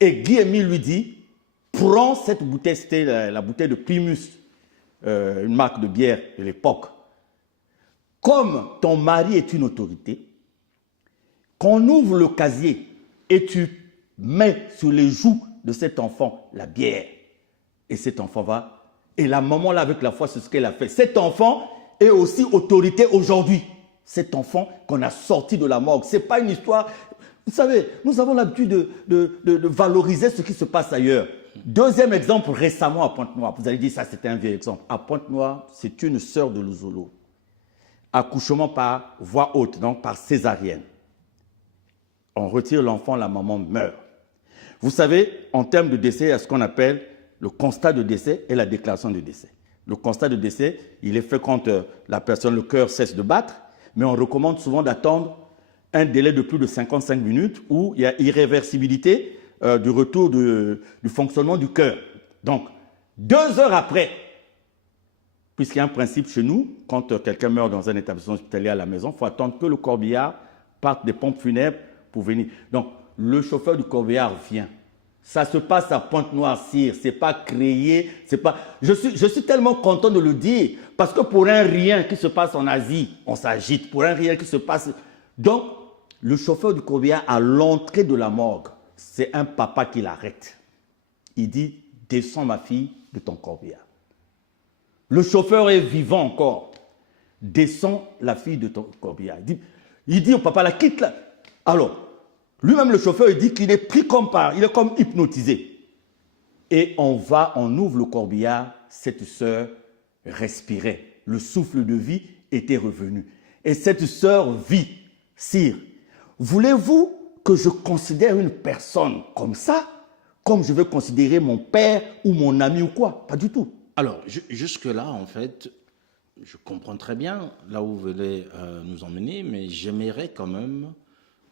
Et Guy-Émile lui dit « Prends cette bouteille, c'était la bouteille de Primus, une marque de bière de l'époque. Comme ton mari est une autorité, qu'on ouvre le casier et tu mets sur les joues de cet enfant la bière. Et cet enfant va. Et la maman, là, avec la foi, c'est ce qu'elle a fait. Cet enfant est aussi autorité aujourd'hui. Cet enfant qu'on a sorti de la morgue. Ce n'est pas une histoire. Vous savez, nous avons l'habitude de valoriser ce qui se passe ailleurs. Deuxième exemple, récemment à Pointe-Noire. Vous allez dire, ça, c'était un vieil exemple. À Pointe-Noire, c'est une sœur de Luzolo. Accouchement par voie haute, donc par césarienne. On retire l'enfant, la maman meurt. Vous savez, en termes de décès, il y a ce qu'on appelle le constat de décès et la déclaration de décès. Le constat de décès, il est fait quand la personne, le cœur cesse de battre, mais on recommande souvent d'attendre un délai de plus de 55 minutes où il y a irréversibilité du retour du fonctionnement du cœur. Donc, 2 heures après, puisqu'il y a un principe chez nous, quand quelqu'un meurt dans un établissement hospitalier à la maison, il faut attendre que le corbillard parte des pompes funèbres pour venir. Donc, le chauffeur du corbillard vient. Ça se passe à Pointe-Noire, sire. Ce n'est pas créé. Je suis tellement content de le dire, parce que pour un rien qui se passe en Asie, on s'agite. Pour un rien qui se passe... Donc, le chauffeur du corbillard, à l'entrée de la morgue, c'est un papa qui l'arrête. Il dit, descends ma fille de ton corbillard. Le chauffeur est vivant encore. Descends la fille de ton corbillard. Il dit au papa, la quitte là. Alors, lui-même le chauffeur, il dit qu'il est pris comme il est comme hypnotisé. Et on ouvre le corbillard, cette sœur respirait. Le souffle de vie était revenu. Et cette sœur vit. Sire, voulez-vous que je considère une personne comme ça, comme je veux considérer mon père ou mon ami ou quoi? Pas du tout. Alors, jusque-là, en fait, je comprends très bien là où vous voulez nous emmener, mais j'aimerais quand même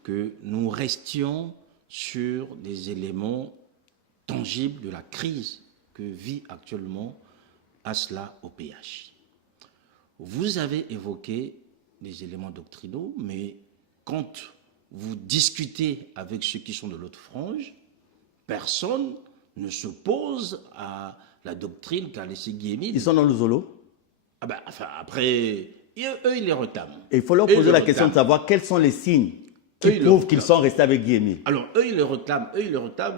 que nous restions sur des éléments tangibles de la crise que vit actuellement ASLA au PH. Vous avez évoqué des éléments doctrinaux, mais quand vous discutez avec ceux qui sont de l'autre frange, personne ne s'oppose à la doctrine qu'a laissé Guy-Émile. Ils sont dans le Zolo. Ah ben, enfin, après, eux, ils les réclament. Et il faut leur poser la question de savoir quels sont les signes qui prouvent qu'ils sont restés avec Guy-Émile. Alors, eux, ils le réclament.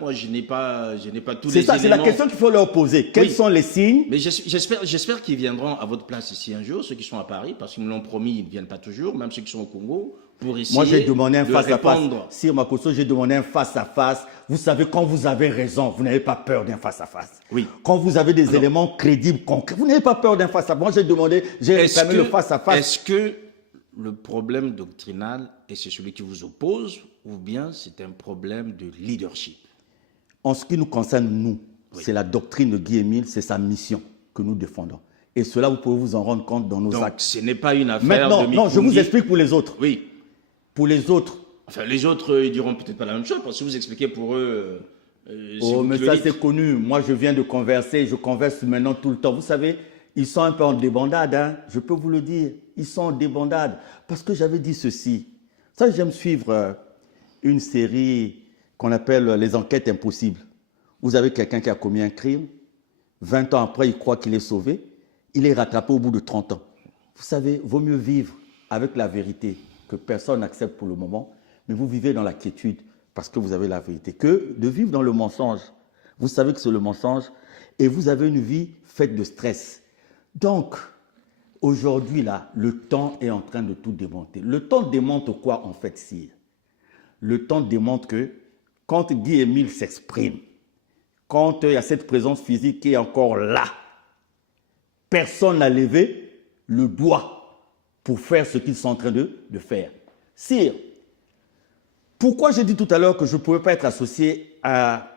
Moi, je n'ai pas tous les éléments. C'est ça, c'est la question qu'il faut leur poser. Quels sont les signes? Mais j'espère qu'ils viendront à votre place ici un jour, ceux qui sont à Paris, parce qu'ils me l'ont promis, ils ne viennent pas toujours, même ceux qui sont au Congo, pour essayer. Moi, j'ai demandé un face-à-face. Sir Makosso, j'ai demandé un face-à-face. Vous savez, quand vous avez raison, vous n'avez pas peur d'un face-à-face. Oui. Quand vous avez des éléments crédibles, concrets, vous n'avez pas peur d'un face-à-face. Moi, j'ai réclamé le face-à-face. Est-ce que le problème doctrinal, et c'est celui qui vous oppose, ou bien c'est un problème de leadership? En ce qui nous concerne, nous, c'est la doctrine de Guy-Émile, c'est sa mission que nous défendons. Et cela, vous pouvez vous en rendre compte dans nos actes. Donc, ce n'est pas une affaire Maintenant, de non, je vous explique pour les autres. Oui. Pour les autres. Enfin, les autres, ils diront peut-être pas la même chose, parce que vous expliquez pour eux... mais ça, c'est connu. Moi, je viens de converser, je converse maintenant tout le temps. Vous savez, ils sont un peu en débandade, hein. Je peux vous le dire. Ils sont en débandade. Parce que j'avais dit ceci. Ça, j'aime suivre une série qu'on appelle Les Enquêtes Impossibles. Vous avez quelqu'un qui a commis un crime. 20 ans après, il croit qu'il est sauvé. Il est rattrapé au bout de 30 ans. Vous savez, vaut mieux vivre avec la vérité que personne n'accepte pour le moment, mais vous vivez dans la quiétude parce que vous avez la vérité, que de vivre dans le mensonge. Vous savez que c'est le mensonge et vous avez une vie faite de stress. Donc, aujourd'hui, là, le temps est en train de tout démonter. Le temps démonte quoi, en fait, sire? Le temps démontre que quand Guy-Émile s'exprime, quand il y a cette présence physique qui est encore là, personne n'a levé le doigt pour faire ce qu'ils sont en train de faire. Sire, pourquoi j'ai dit tout à l'heure que je ne pouvais pas être associé à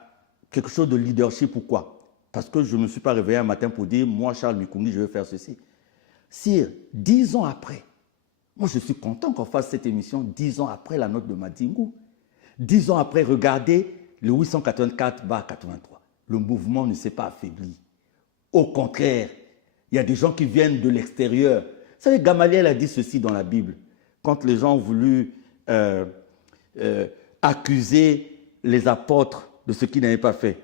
quelque chose de leadership? Pourquoi? Parce que je ne me suis pas réveillé un matin pour dire, moi, Charles Mikungi, je vais faire ceci. Sire, 10 ans après, moi, je suis content qu'on fasse cette émission 10 ans après la note de Madingou. 10 ans après, regardez le 884-83. Le mouvement ne s'est pas affaibli. Au contraire, il y a des gens qui viennent de l'extérieur. Vous savez, Gamaliel a dit ceci dans la Bible. Quand les gens ont voulu accuser les apôtres de ce qu'ils n'avaient pas fait,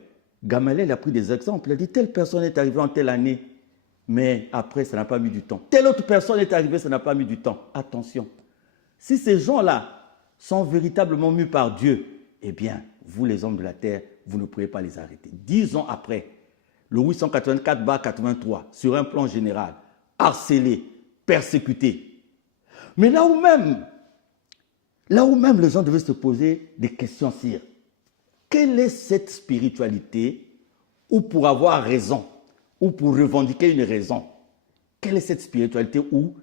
Gamaliel a pris des exemples. Il a dit, telle personne est arrivée en telle année, mais après, ça n'a pas mis du temps. Telle autre personne est arrivée, ça n'a pas mis du temps. Attention, si ces gens-là sont véritablement mus par Dieu, eh bien, vous les hommes de la terre, vous ne pouvez pas les arrêter. 10 ans après, le 884-83, sur un plan général, harcelé, persécuté. Mais là où même les gens devaient se poser des questions, sire. Quelle est cette spiritualité, ou pour avoir raison, ou pour revendiquer une raison? Quelle est cette spiritualité où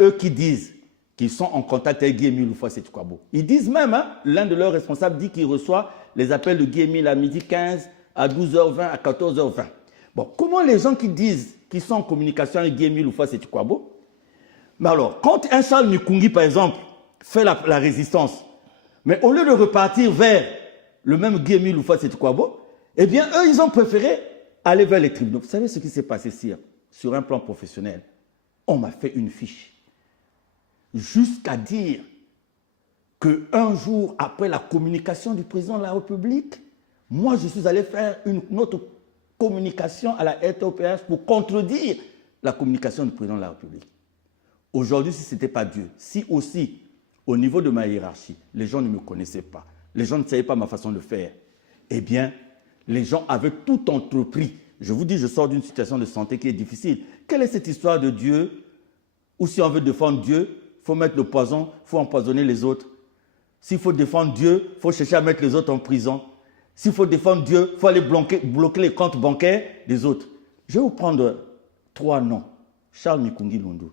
eux qui disent qu'ils sont en contact avec Guy Émile Houphouët-Boigny, ils disent même, hein, l'un de leurs responsables dit qu'il reçoit les appels de Guy Émile à midi 15, à 12h20, à 14h20. Bon, comment les gens qui disent qu'ils sont en communication avec Guy Émile Houphouët-Boigny, mais alors, quand un Charles Mikungi, par exemple, fait la résistance, mais au lieu de repartir vers le même Guy Émile Houphouët-Boigny, eh bien, eux, ils ont préféré aller vers les tribunaux. Vous savez ce qui s'est passé, sire, sur un plan professionnel? On m'a fait une fiche. Jusqu'à dire qu'un jour après la communication du président de la République, moi, je suis allé faire une autre communication à la RTOPH pour contredire la communication du président de la République. Aujourd'hui, si ce n'était pas Dieu, si aussi, au niveau de ma hiérarchie, les gens ne me connaissaient pas, les gens ne savaient pas ma façon de faire, eh bien, les gens avaient tout entrepris. Je vous dis, je sors d'une situation de santé qui est difficile. Quelle est cette histoire de Dieu, où si on veut défendre Dieu, il faut mettre le poison, il faut empoisonner les autres. S'il faut défendre Dieu, il faut chercher à mettre les autres en prison. S'il faut défendre Dieu, il faut aller bloquer les comptes bancaires des autres. Je vais vous prendre 3 noms. Charles Mikungi Lundu,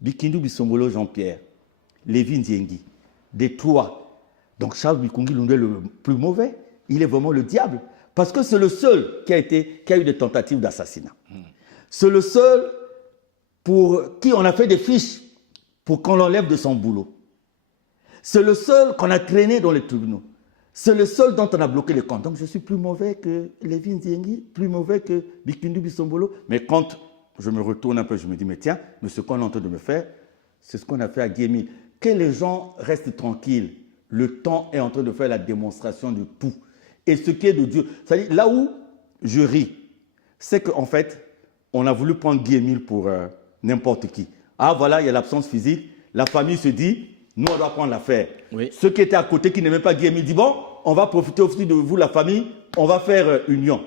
Bikindu Bisombolo Jean-Pierre, Lévi Ndiengi. Des 3. Donc Charles Mikungi Lundu est le plus mauvais. Il est vraiment le diable. Parce que c'est le seul qui a eu des tentatives d'assassinat. C'est le seul pour qui on a fait des fiches pour qu'on l'enlève de son boulot. C'est le seul qu'on a traîné dans les tribunaux. C'est le seul dont on a bloqué les comptes. Donc je suis plus mauvais que Lévi Ndiengi, plus mauvais que Bikindu Bisombolo. Mais quand je me retourne un peu, je me dis, mais tiens, mais ce qu'on est en train de me faire, c'est ce qu'on a fait à Guy Émile. Que les gens restent tranquilles. Le temps est en train de faire la démonstration de tout. Et ce qui est de Dieu. C'est-à-dire, là où je ris, c'est qu'en fait, on a voulu prendre Guy Émile pour n'importe qui. Ah voilà, il y a l'absence physique. La famille se dit, nous, on doit prendre l'affaire. Oui. Ceux qui étaient à côté, qui n'aimaient pas Guy Émile, disent, bon, on va profiter aussi de vous, la famille, on va faire union.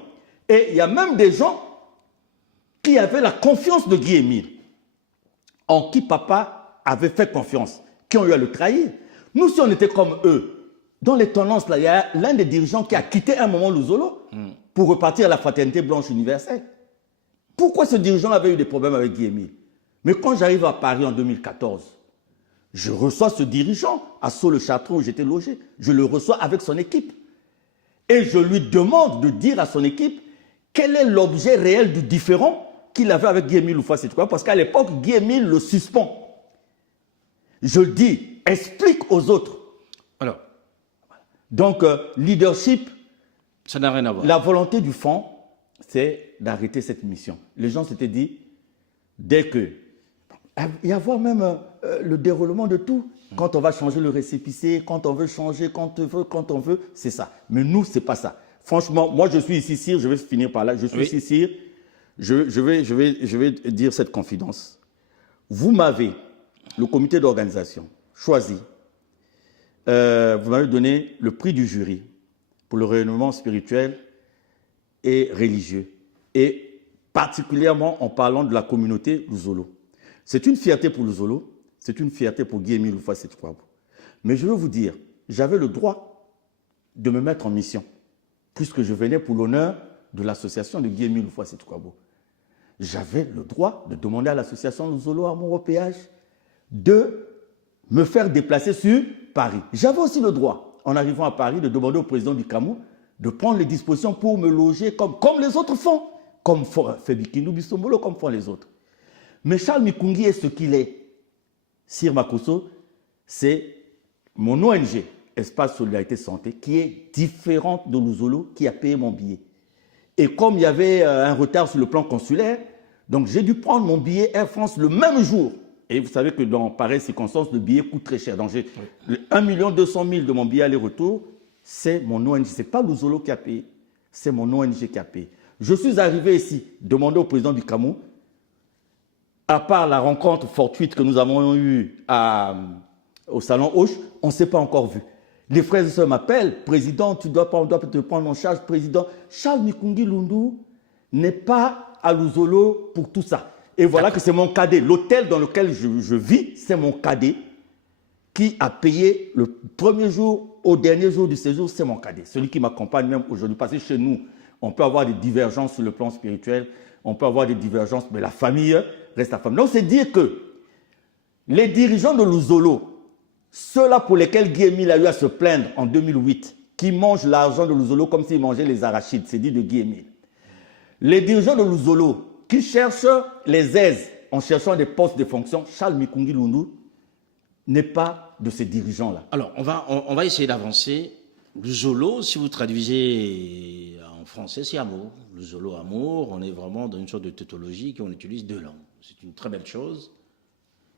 Et il y a même des gens qui avaient la confiance de Guy Émile, en qui papa avait fait confiance, qui ont eu à le trahir. Nous, si on était comme eux, dans les tendances, là, il y a l'un des dirigeants qui a quitté un moment Luzolo pour repartir à la fraternité blanche universelle. Pourquoi ce dirigeant avait eu des problèmes avec Guy Émile? Mais quand j'arrive à Paris en 2014, je reçois ce dirigeant à Sceaux-le-Château où j'étais logé. Je le reçois avec son équipe. Et je lui demande de dire à son équipe quel est l'objet réel du différend qu'il avait avec Guy Émile Houphouët-Boigny. Parce qu'à l'époque, Guy Émile le suspend. Je le dis, explique aux autres. Alors, donc, leadership, ça n'a rien à voir. La volonté du fond, c'est d'arrêter cette mission. Les gens s'étaient dit, dès que... Il y a même le déroulement de tout. Quand on va changer le récépissé, quand on veut changer, quand on veut, c'est ça. Mais nous, ce n'est pas ça. Franchement, moi, je suis ici, sire, je vais finir par là. Je suis ici, sire. Je vais dire cette confidence. Vous m'avez, le comité d'organisation, choisi. Vous m'avez donné le prix du jury pour le rayonnement spirituel et religieux. Et particulièrement en parlant de la communauté Luzolo. C'est une fierté pour Luzolo, c'est une fierté pour Guy Émile Houphouët-Boigny. Mais je veux vous dire, j'avais le droit de me mettre en mission, puisque je venais pour l'honneur de l'association de Guy Émile Houphouët-Boigny. J'avais le droit de demander à l'association Luzolo à mon OPH de me faire déplacer sur Paris. J'avais aussi le droit, en arrivant à Paris, de demander au président du Cameroun de prendre les dispositions pour me loger comme les autres font, comme Febikindou Bissombolo, comme font les autres. Mais Charles Mikungi est ce qu'il est. Sir Makosso, c'est mon ONG, Espace Solidarité Santé, qui est différente de Luzolo, qui a payé mon billet. Et comme il y avait un retard sur le plan consulaire, donc j'ai dû prendre mon billet Air France le même jour. Et vous savez que dans pareilles circonstances, le billet coûte très cher. Donc j'ai 1 200 000 de mon billet aller-retour, c'est mon ONG. Ce n'est pas Luzolo qui a payé, c'est mon ONG qui a payé. Je suis arrivé ici, demander au président du Cameroun, à part la rencontre fortuite que nous avons eue au Salon Hoche, on ne s'est pas encore vu. Les frères et sœurs m'appellent, président, on doit te prendre en charge, président. Charles Mikungi Lundu n'est pas à Luzolo pour tout ça. Et voilà que c'est mon cadet. L'hôtel dans lequel je vis, c'est mon cadet qui a payé le premier jour au dernier jour du séjour, c'est mon cadet. Celui qui m'accompagne même aujourd'hui. Parce que chez nous, on peut avoir des divergences sur le plan spirituel, on peut avoir des divergences, mais la famille reste la famille. Donc c'est dire que les dirigeants de Luzolo, ceux-là pour lesquels Guy Émile a eu à se plaindre en 2008, qui mangent l'argent de Luzolo comme s'ils mangeaient les arachides, c'est dit de Guy Émile. Les dirigeants de Luzolo qui cherchent les aises en cherchant des postes de fonction, Charles Mikungi Lundu n'est pas de ces dirigeants-là. Alors, on va essayer d'avancer. Luzolo, si vous traduisez en français, c'est amour. Luzolo, amour, on est vraiment dans une sorte de tautologie qu'on utilise deux langues. C'est une très belle chose.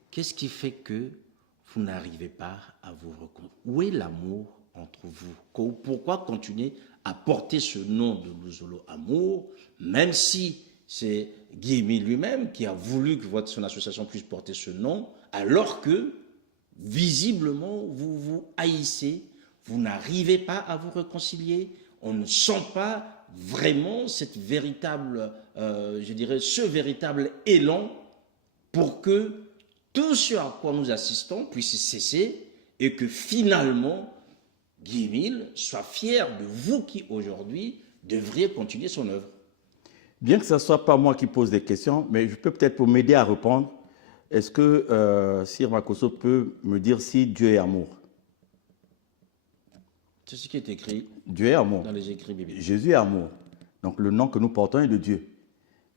Qu'est-ce qui fait que vous n'arrivez pas à vous reconnaître? Où est l'amour entre vous? Pourquoi continuer à porter ce nom de Luzolo Amour, même si c'est Guy Émile lui-même qui a voulu que son association puisse porter ce nom, alors que, visiblement, vous vous haïssez, vous n'arrivez pas à vous réconcilier, on ne sent pas vraiment cette véritable, je dirais, ce véritable élan pour que tout ce à quoi nous assistons puisse cesser et que finalement, Guy Émile soit fier de vous qui aujourd'hui devriez continuer son œuvre. Bien que ce ne soit pas moi qui pose des questions, mais je peux peut-être pour m'aider à répondre, est-ce que Sir Makosso peut me dire si Dieu est amour? C'est ce qui est écrit Dieu est amour. Dans les écrits bibliques. Jésus est amour. Donc le nom que nous portons est de Dieu.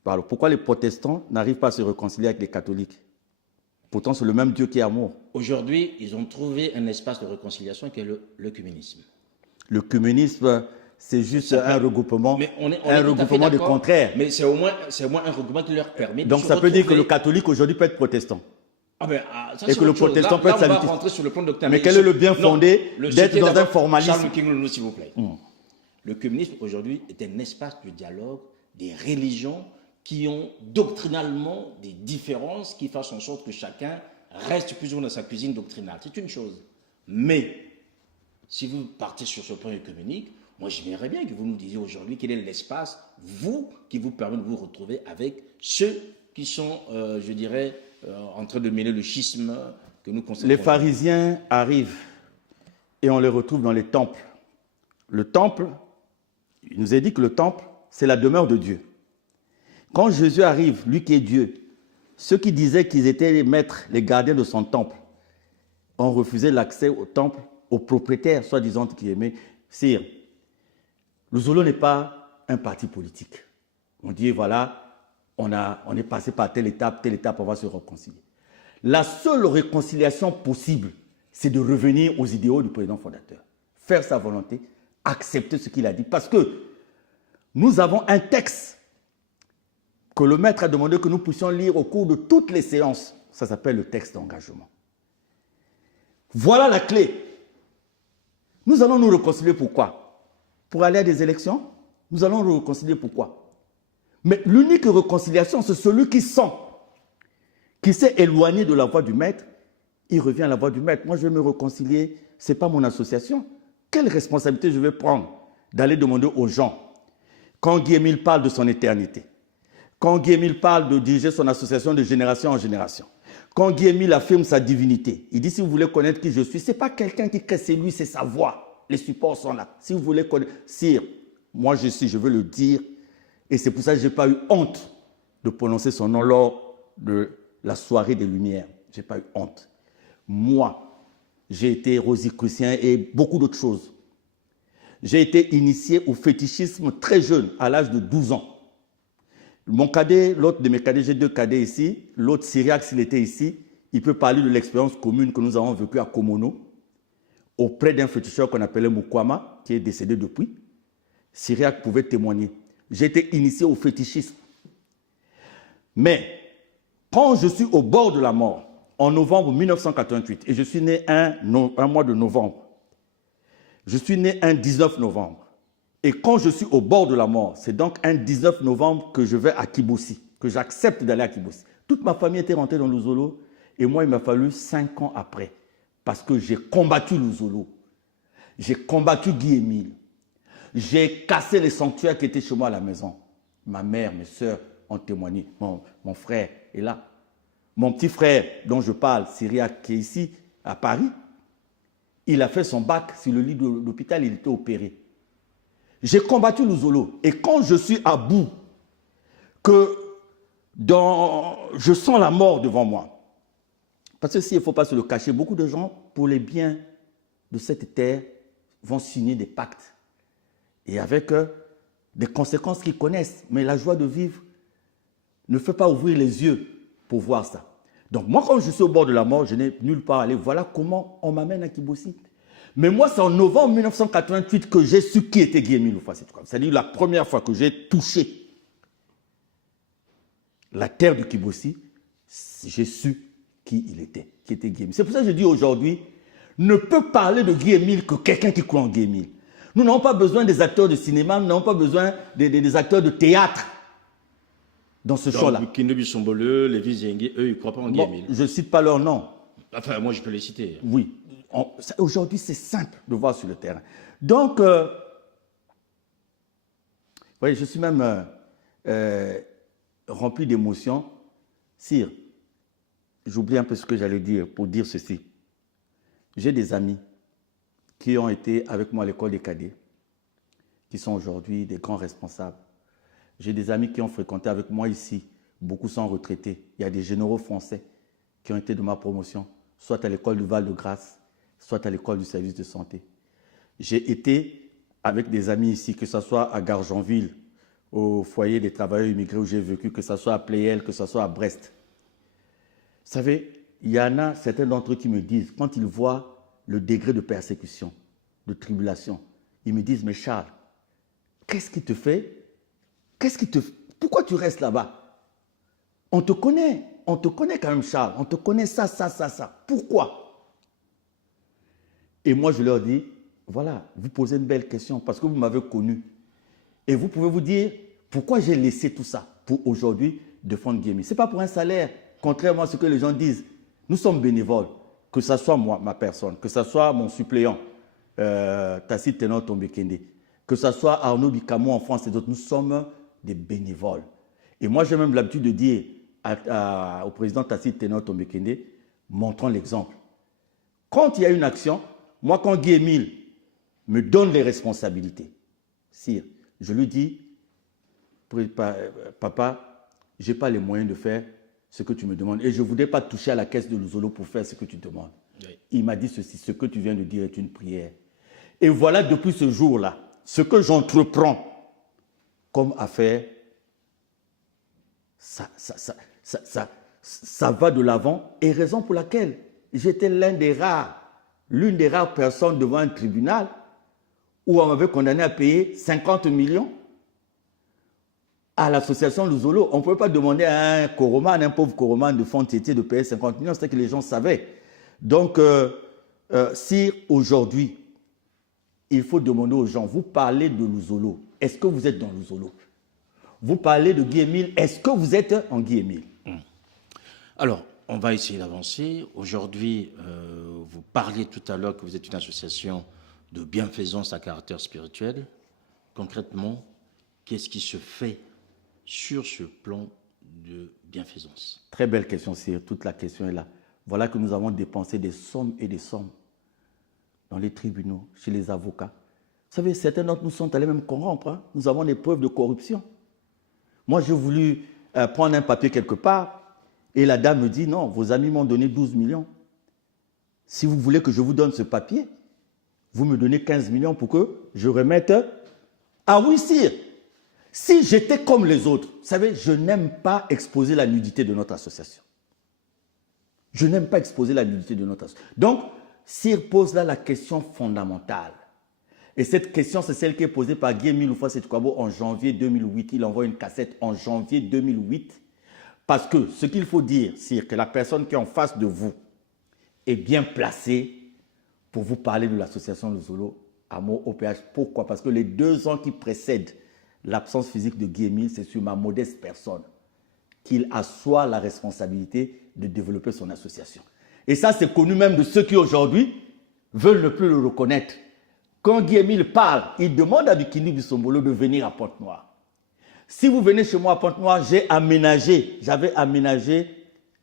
Alors, pourquoi les protestants n'arrivent pas à se réconcilier avec les catholiques? Pourtant, c'est le même Dieu qui est amour. Aujourd'hui, ils ont trouvé un espace de réconciliation qui est l'œcuménisme. L'œcuménisme, c'est juste un regroupement, un regroupement de contraires. Mais c'est au moins un regroupement qui leur permet donc, ça peut dire que le catholique aujourd'hui peut être protestant. Et que le protestant peut être salutiste. On va rentrer sur le plan doctrinal. Mais quel est le bien fondé d'être dans un formalisme? Charles Mikungi, s'il vous plaît. L'œcuménisme aujourd'hui est un espace de dialogue des religions qui ont doctrinalement des différences qui fassent en sorte que chacun reste plus ou moins dans sa cuisine doctrinale. C'est une chose. Mais, si vous partez sur ce plan œcuménique, moi j'aimerais bien que vous nous disiez aujourd'hui quel est l'espace, vous, qui vous permet de vous retrouver avec ceux qui sont, je dirais, en train de mêler le schisme que nous constatons. Les pharisiens arrivent et on les retrouve dans les temples. Le temple, il nous est dit que le temple, c'est la demeure de Dieu. Quand Jésus arrive, lui qui est Dieu, ceux qui disaient qu'ils étaient les maîtres, les gardiens de son temple, ont refusé l'accès au temple aux propriétaires, soi-disant qui aimaient. Sire, Luzolo n'est pas un parti politique. On dit, voilà, on est passé par telle étape, on va se réconcilier. La seule réconciliation possible, c'est de revenir aux idéaux du président fondateur. Faire sa volonté, accepter ce qu'il a dit. Parce que nous avons un texte que le maître a demandé que nous puissions lire au cours de toutes les séances. Ça s'appelle le texte d'engagement. Voilà la clé. Nous allons nous réconcilier pourquoi? Pour aller à des élections? Nous allons nous réconcilier pourquoi? Mais l'unique réconciliation, c'est celui qui sent, qui s'est éloigné de la voie du maître, il revient à la voie du maître. Moi, je vais me réconcilier, ce n'est pas mon association. Quelle responsabilité je vais prendre d'aller demander aux gens, quand Guy Émile parle de son éternité, quand Guy Émile parle de diriger son association de génération en génération, quand Guy Émile affirme sa divinité, il dit si vous voulez connaître qui je suis, ce n'est pas quelqu'un qui crée, c'est lui, c'est sa voix. Les supports sont là. Si vous voulez connaître, sire, moi je suis, je veux le dire, et c'est pour ça que je n'ai pas eu honte de prononcer son nom lors de la soirée des Lumières. Je n'ai pas eu honte. moi, j'ai été rosicrucien et beaucoup d'autres choses. J'ai été initié au fétichisme très jeune, à l'âge de 12 ans. Mon cadet, l'autre de mes cadets, j'ai 2 cadets ici, l'autre syriaque, s'il était ici, il peut parler de l'expérience commune que nous avons vécue à Komono, auprès d'un féticheur qu'on appelait Mukwama, qui est décédé depuis. Syriaque pouvait témoigner. J'ai été initié au fétichisme. Mais, quand je suis au bord de la mort, en novembre 1988, et je suis né un mois de novembre, je suis né un 19 novembre, et quand je suis au bord de la mort, c'est donc un 19 novembre que je vais à Kibossi, que j'accepte d'aller à Kibossi. Toute ma famille était rentrée dans l'Ouzolo, et moi, il m'a fallu 5 ans après, parce que j'ai combattu l'Ouzolo, j'ai combattu Guy-Émile, j'ai cassé les sanctuaires qui étaient chez moi à la maison. Ma mère, mes soeurs ont témoigné, mon frère est là. Mon petit frère, dont je parle, syriaque, qui est ici, à Paris, il a fait son bac sur le lit de l'hôpital, il était opéré. J'ai combattu l'Ouzolo. Et quand je suis à bout, que je sens la mort devant moi, parce que s'il ne faut pas se le cacher, beaucoup de gens, pour les biens de cette terre, vont signer des pactes. Et avec des conséquences qu'ils connaissent. Mais la joie de vivre ne fait pas ouvrir les yeux pour voir ça. Donc moi, quand je suis au bord de la mort, je n'ai nulle part à aller. Voilà comment on m'amène à Kibossi. Mais moi, c'est en novembre 1988 que j'ai su qui était Guy-Émile Houphouët-Boigny. C'est-à-dire la première fois que j'ai touché la terre de Kibossi, j'ai su qui il était, qui était Guy-Émile. C'est pour ça que je dis aujourd'hui, ne peut parler de Guy-Émile que quelqu'un qui croit en Guy-Émile. Nous n'avons pas besoin des acteurs de cinéma, nous n'avons pas besoin des acteurs de théâtre dans ce show-là. Kinebi Somboleux, Lévi Zengue, eux, ils ne croient pas en Guy-Émile. Je ne cite pas leur nom. Enfin, moi, je peux les citer. Oui. Aujourd'hui, c'est simple de voir sur le terrain. Donc, oui, je suis même rempli d'émotions. Sire, j'oublie un peu ce que j'allais dire pour dire ceci. J'ai des amis qui ont été avec moi à l'école des cadets, qui sont aujourd'hui des grands responsables. J'ai des amis qui ont fréquenté avec moi ici. Beaucoup sont retraités. Il y a des généraux français qui ont été de ma promotion, soit à l'école du Val-de-Grâce, soit à l'école du service de santé. J'ai été avec des amis ici, que ce soit à Gargenville, au foyer des travailleurs immigrés où j'ai vécu, que ce soit à Pléiel, que ce soit à Brest. Vous savez, il y en a certains d'entre eux qui me disent, quand ils voient le degré de persécution, de tribulation, ils me disent, mais Charles, qu'est-ce qui te fait? Pourquoi tu restes là-bas? On te connaît quand même, Charles, on te connaît ça. Pourquoi? Et moi, je leur dis, voilà, vous posez une belle question parce que vous m'avez connu. Et vous pouvez vous dire, pourquoi j'ai laissé tout ça pour aujourd'hui défendre Guy-Émile? Ce n'est pas pour un salaire, contrairement à ce que les gens disent. Nous sommes bénévoles, que ce soit moi, ma personne, que ce soit mon suppléant, Tacite Ténor Tombekende, que ce soit Arnaud Bicamo en France et d'autres, nous sommes des bénévoles. Et moi, j'ai même l'habitude de dire au président Tacite Ténor Tombekende, montrons l'exemple. Quand il y a une action, moi, quand Guy-Émile me donne les responsabilités, sire, je lui dis, papa, je n'ai pas les moyens de faire ce que tu me demandes. Et je ne voudrais pas toucher à la caisse de l'Ouzolo pour faire ce que tu demandes. Oui. Il m'a dit ceci, ce que tu viens de dire est une prière. Et voilà, depuis ce jour-là, ce que j'entreprends comme affaire, ça va de l'avant. Et raison pour laquelle j'étais l'une des rares personnes devant un tribunal où on m'avait condamné à payer 50 millions à l'association Luzolo. On ne pouvait pas demander à un pauvre Koroman de Fontiété de payer 50 millions, c'était que les gens savaient. Donc, si aujourd'hui, il faut demander aux gens, vous parlez de Luzolo, est-ce que vous êtes dans Luzolo? Vous parlez de Guy-Émile, est-ce que vous êtes en Guy-Émile? Alors, on va essayer d'avancer. Aujourd'hui, vous parliez tout à l'heure que vous êtes une association de bienfaisance à caractère spirituel. Concrètement, qu'est-ce qui se fait sur ce plan de bienfaisance? Très belle question, Sire. Toute la question est là. Voilà que nous avons dépensé des sommes et des sommes dans les tribunaux, chez les avocats. Vous savez, certains d'entre nous sont allés même corrompre. Hein. Nous avons des preuves de corruption. Moi, j'ai voulu prendre un papier quelque part et la dame me dit, non, vos amis m'ont donné 12 millions. si vous voulez que je vous donne ce papier, vous me donnez 15 millions pour que je remette. Ah oui, sire. Si j'étais comme les autres, vous savez, je n'aime pas exposer la nudité de notre association. Je n'aime pas exposer la nudité de notre association. Donc, sire pose là la question fondamentale. Et cette question, c'est celle qui est posée par Guy-Émile Houphouët-Boigny en janvier 2008. Il envoie une cassette en janvier 2008. Parce que ce qu'il faut dire, c'est que la personne qui est en face de vous est bien placée pour vous parler de l'association Lozolo Amour OPH. Pourquoi? Parce que les 2 ans qui précèdent l'absence physique de Guy-Émile, c'est sur ma modeste personne qu'il assoit la responsabilité de développer son association. Et ça, c'est connu même de ceux qui aujourd'hui veulent ne plus le reconnaître. Quand Guy-Émile parle, il demande à Bikini Bissombolo de venir à Pointe-Noire. Si vous venez chez moi à Pointe-Noire, j'avais aménagé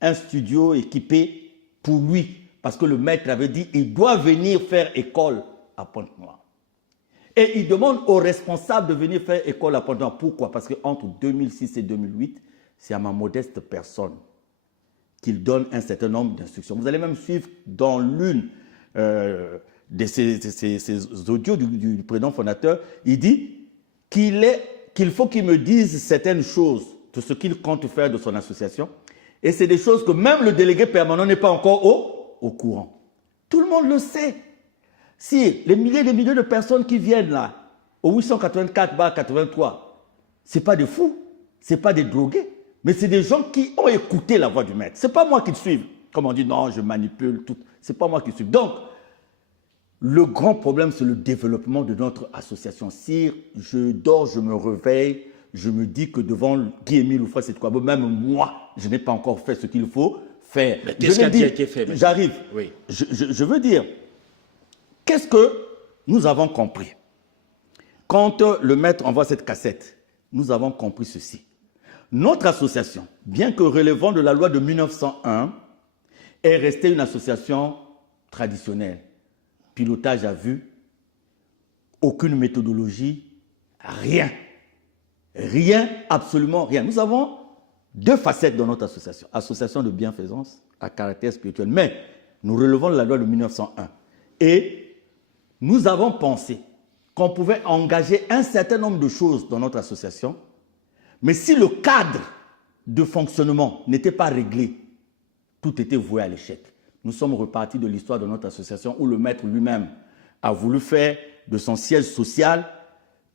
un studio équipé pour lui. Parce que le maître avait dit qu'il doit venir faire école à Pointe-Noire. Et il demande aux responsables de venir faire école à Pointe-Noire. Pourquoi? Parce qu'entre 2006 et 2008, c'est à ma modeste personne qu'il donne un certain nombre d'instructions. Vous allez même suivre dans l'une de ces audios du président fondateur, il dit qu'il faut qu'il me dise certaines choses de ce qu'il compte faire de son association. Et c'est des choses que même le délégué permanent n'est pas encore au courant. Tout le monde le sait. Si les milliers et des milliers de personnes qui viennent là, au 884-83, ce n'est pas des fous, ce n'est pas des drogués, mais c'est des gens qui ont écouté la voix du maître. Ce n'est pas moi qui le suive. Comme on dit, non, je manipule tout. Ce n'est pas moi qui le suive. Donc, le grand problème, c'est le développement de notre association. Si je dors, je me réveille, je me dis que devant Guy-Émile Houphouët-Boigny, même moi, je n'ai pas encore fait ce qu'il faut faire. Qu'est-ce qui a déjà été fait? J'arrive. Oui. Je veux dire, qu'est-ce que nous avons compris? Quand le maître envoie cette cassette, nous avons compris ceci. Notre association, bien que relevant de la loi de 1901, est restée une association traditionnelle. Pilotage à vue, aucune méthodologie, rien. Rien, absolument rien. Nous avons 2 facettes dans notre association. Association de bienfaisance à caractère spirituel. Mais nous relevons de la loi de 1901. Et nous avons pensé qu'on pouvait engager un certain nombre de choses dans notre association, mais si le cadre de fonctionnement n'était pas réglé, tout était voué à l'échec. Nous sommes repartis de l'histoire de notre association où le maître lui-même a voulu faire de son siège social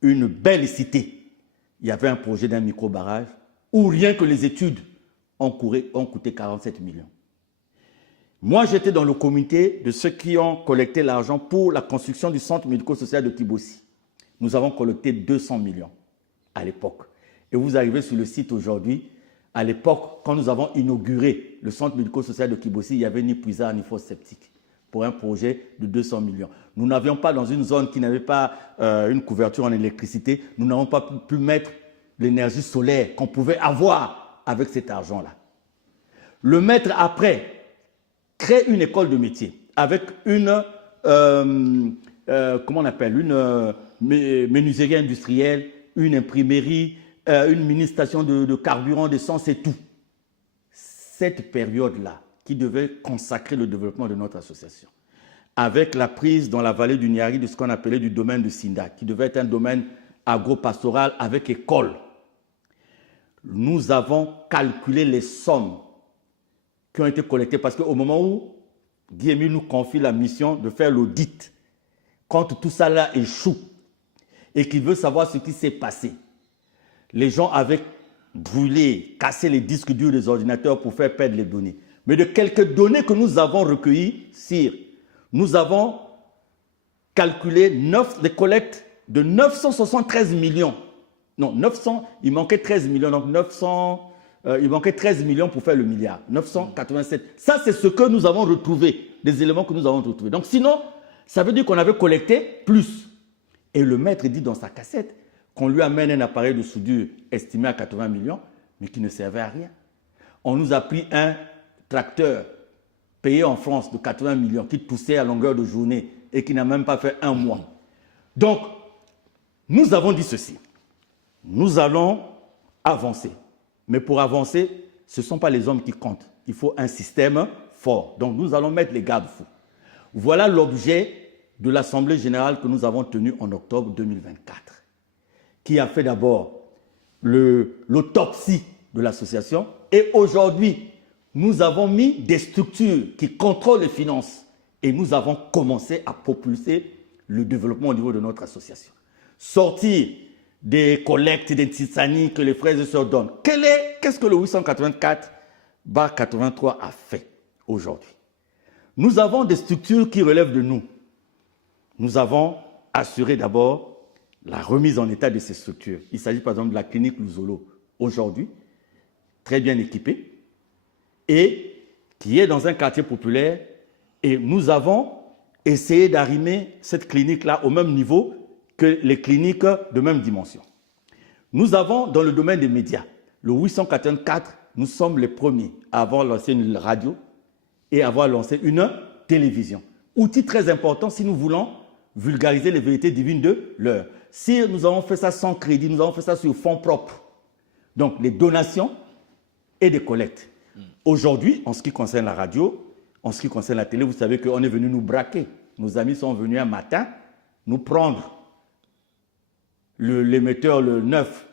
une belle cité. Il y avait un projet d'un micro-barrage où rien que les études ont coûté 47 millions. Moi, j'étais dans le comité de ceux qui ont collecté l'argent pour la construction du centre médico-social de Kibossi. Nous avons collecté 200 millions à l'époque. Et vous arrivez sur le site aujourd'hui. À l'époque, quand nous avons inauguré le centre médico-social de Kibossi, il n'y avait ni puisard ni fosse septique pour un projet de 200 millions. Nous n'avions pas, dans une zone qui n'avait pas une couverture en électricité, nous n'avons pas pu mettre l'énergie solaire qu'on pouvait avoir avec cet argent-là. Le maître, après, crée une école de métier avec une, comment on appelle, une menuiserie industrielle, une imprimerie, une mini-station de carburant, d'essence et tout. Cette période-là, qui devait consacrer le développement de notre association, avec la prise dans la vallée du Niari de ce qu'on appelait du domaine de Sinda, qui devait être un domaine agro-pastoral avec école, nous avons calculé les sommes qui ont été collectées parce qu'au moment où Guy-Émile nous confie la mission de faire l'audit, quand tout ça là échoue et qu'il veut savoir ce qui s'est passé, les gens avaient brûlé, cassé les disques durs des ordinateurs pour faire perdre les données. Mais de quelques données que nous avons recueillies, sire, nous avons calculé les collectes de 973 millions. Non, 900, il manquait 13 millions, donc 900, il manquait 13 millions pour faire le milliard. 987. Ça, c'est ce que nous avons retrouvé, des éléments que nous avons retrouvés. Donc sinon, ça veut dire qu'on avait collecté plus. Et le maître dit dans sa cassette qu'on lui amène un appareil de soudure estimé à 80 millions, mais qui ne servait à rien. On nous a pris un tracteur payé en France de 80 millions qui toussait à longueur de journée et qui n'a même pas fait un mois. Donc, nous avons dit ceci. Nous allons avancer. Mais pour avancer, ce ne sont pas les hommes qui comptent. Il faut un système fort. Donc, nous allons mettre les garde-fous. Voilà l'objet de l'Assemblée générale que nous avons tenue en octobre 2024, qui a fait d'abord l'autopsie de l'association. Et aujourd'hui, nous avons mis des structures qui contrôlent les finances et nous avons commencé à propulser le développement au niveau de notre association. Sortir des collectes, des tisanies que les frères et sœurs donnent. Qu'est-ce que le 884-83 a fait aujourd'hui? Nous avons des structures qui relèvent de nous. Nous avons assuré d'abord la remise en état de ces structures. Il s'agit par exemple de la clinique Luzolo, aujourd'hui, très bien équipée, et qui est dans un quartier populaire. Et nous avons essayé d'arrimer cette clinique-là au même niveau que les cliniques de même dimension. Nous avons, dans le domaine des médias, le 884, nous sommes les premiers à avoir lancé une radio et à avoir lancé une télévision. Outil très important si nous voulons vulgariser les vérités divines de l'heure. Si nous avons fait ça sans crédit, nous avons fait ça sur fonds propres. Donc, les donations et des collectes. Aujourd'hui, en ce qui concerne la radio, en ce qui concerne la télé, vous savez qu'on est venu nous braquer. Nos amis sont venus un matin nous prendre l'émetteur, le 9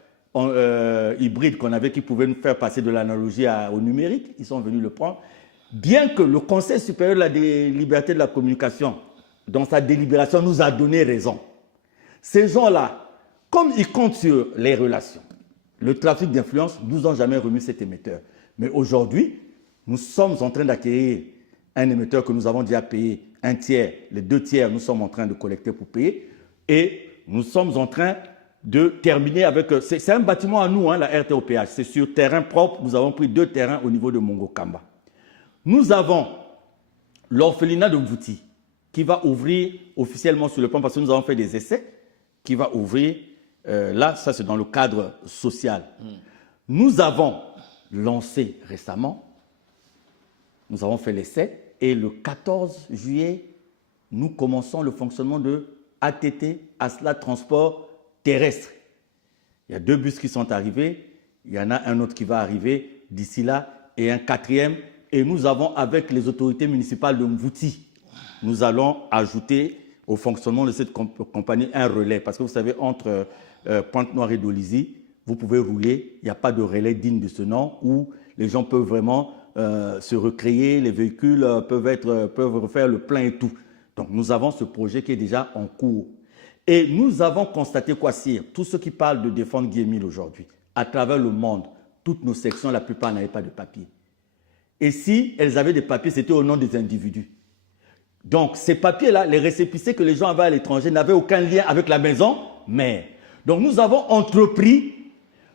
hybride qu'on avait qui pouvait nous faire passer de l'analogie au numérique. Ils sont venus le prendre. Bien que le Conseil supérieur de la liberté de la communication, dans sa délibération, nous a donné raison. Ces gens-là, comme ils comptent sur les relations, le trafic d'influence, nous n'ont jamais remis cet émetteur. Mais aujourd'hui, nous sommes en train d'acquérir un émetteur que nous avons déjà payé un tiers, les 2 tiers, nous sommes en train de collecter pour payer. Et nous sommes en train de terminer avec... C'est un bâtiment à nous, hein, la RTOPH. C'est sur terrain propre. Nous avons pris 2 terrains au niveau de Mongokamba. Nous avons l'orphelinat de Mvouti qui va ouvrir officiellement sur le plan parce que nous avons fait des essais, qui va ouvrir, là, ça c'est dans le cadre social. Nous avons lancé récemment, nous avons fait l'essai, et le 14 juillet, nous commençons le fonctionnement de ATT, Asla Transport Terrestre. Il y a 2 bus qui sont arrivés, il y en a un autre qui va arriver d'ici là, et un 4e. Et nous avons, avec les autorités municipales de Mvouti, nous allons ajouter au fonctionnement de cette compagnie un relais. Parce que vous savez, entre Pointe-Noire et Dolisie, vous pouvez rouler, il n'y a pas de relais digne de ce nom, où les gens peuvent vraiment se recréer, les véhicules peuvent refaire le plein et tout. Donc nous avons ce projet qui est déjà en cours. Et nous avons constaté quoi, sire? Tous ceux qui parlent de défendre Guy-Émile aujourd'hui, à travers le monde, toutes nos sections, la plupart n'avaient pas de papier. Et si elles avaient des papiers, c'était au nom des individus. Donc, ces papiers-là, les récépissés que les gens avaient à l'étranger n'avaient aucun lien avec la maison mère. Donc, nous avons entrepris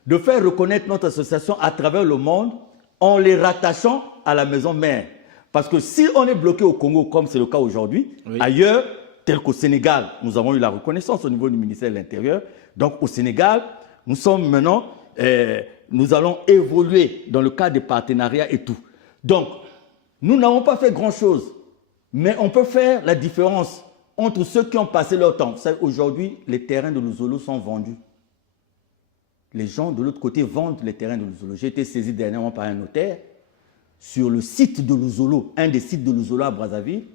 de faire reconnaître notre association à travers le monde en les rattachant à la maison mère. Parce que si on est bloqué au Congo, comme c'est le cas aujourd'hui, oui, ailleurs, tel qu'au Sénégal, nous avons eu la reconnaissance au niveau du ministère de l'Intérieur. Donc, au Sénégal, nous sommes maintenant, nous allons évoluer dans le cadre des partenariats et tout. Donc, nous n'avons pas fait grand-chose, mais on peut faire la différence entre ceux qui ont passé leur temps. Aujourd'hui, les terrains de Luzolo sont vendus. Les gens de l'autre côté vendent les terrains de Luzolo. J'ai été saisi dernièrement par un notaire sur le site de Luzolo, un des sites de Luzolo à Brazzaville.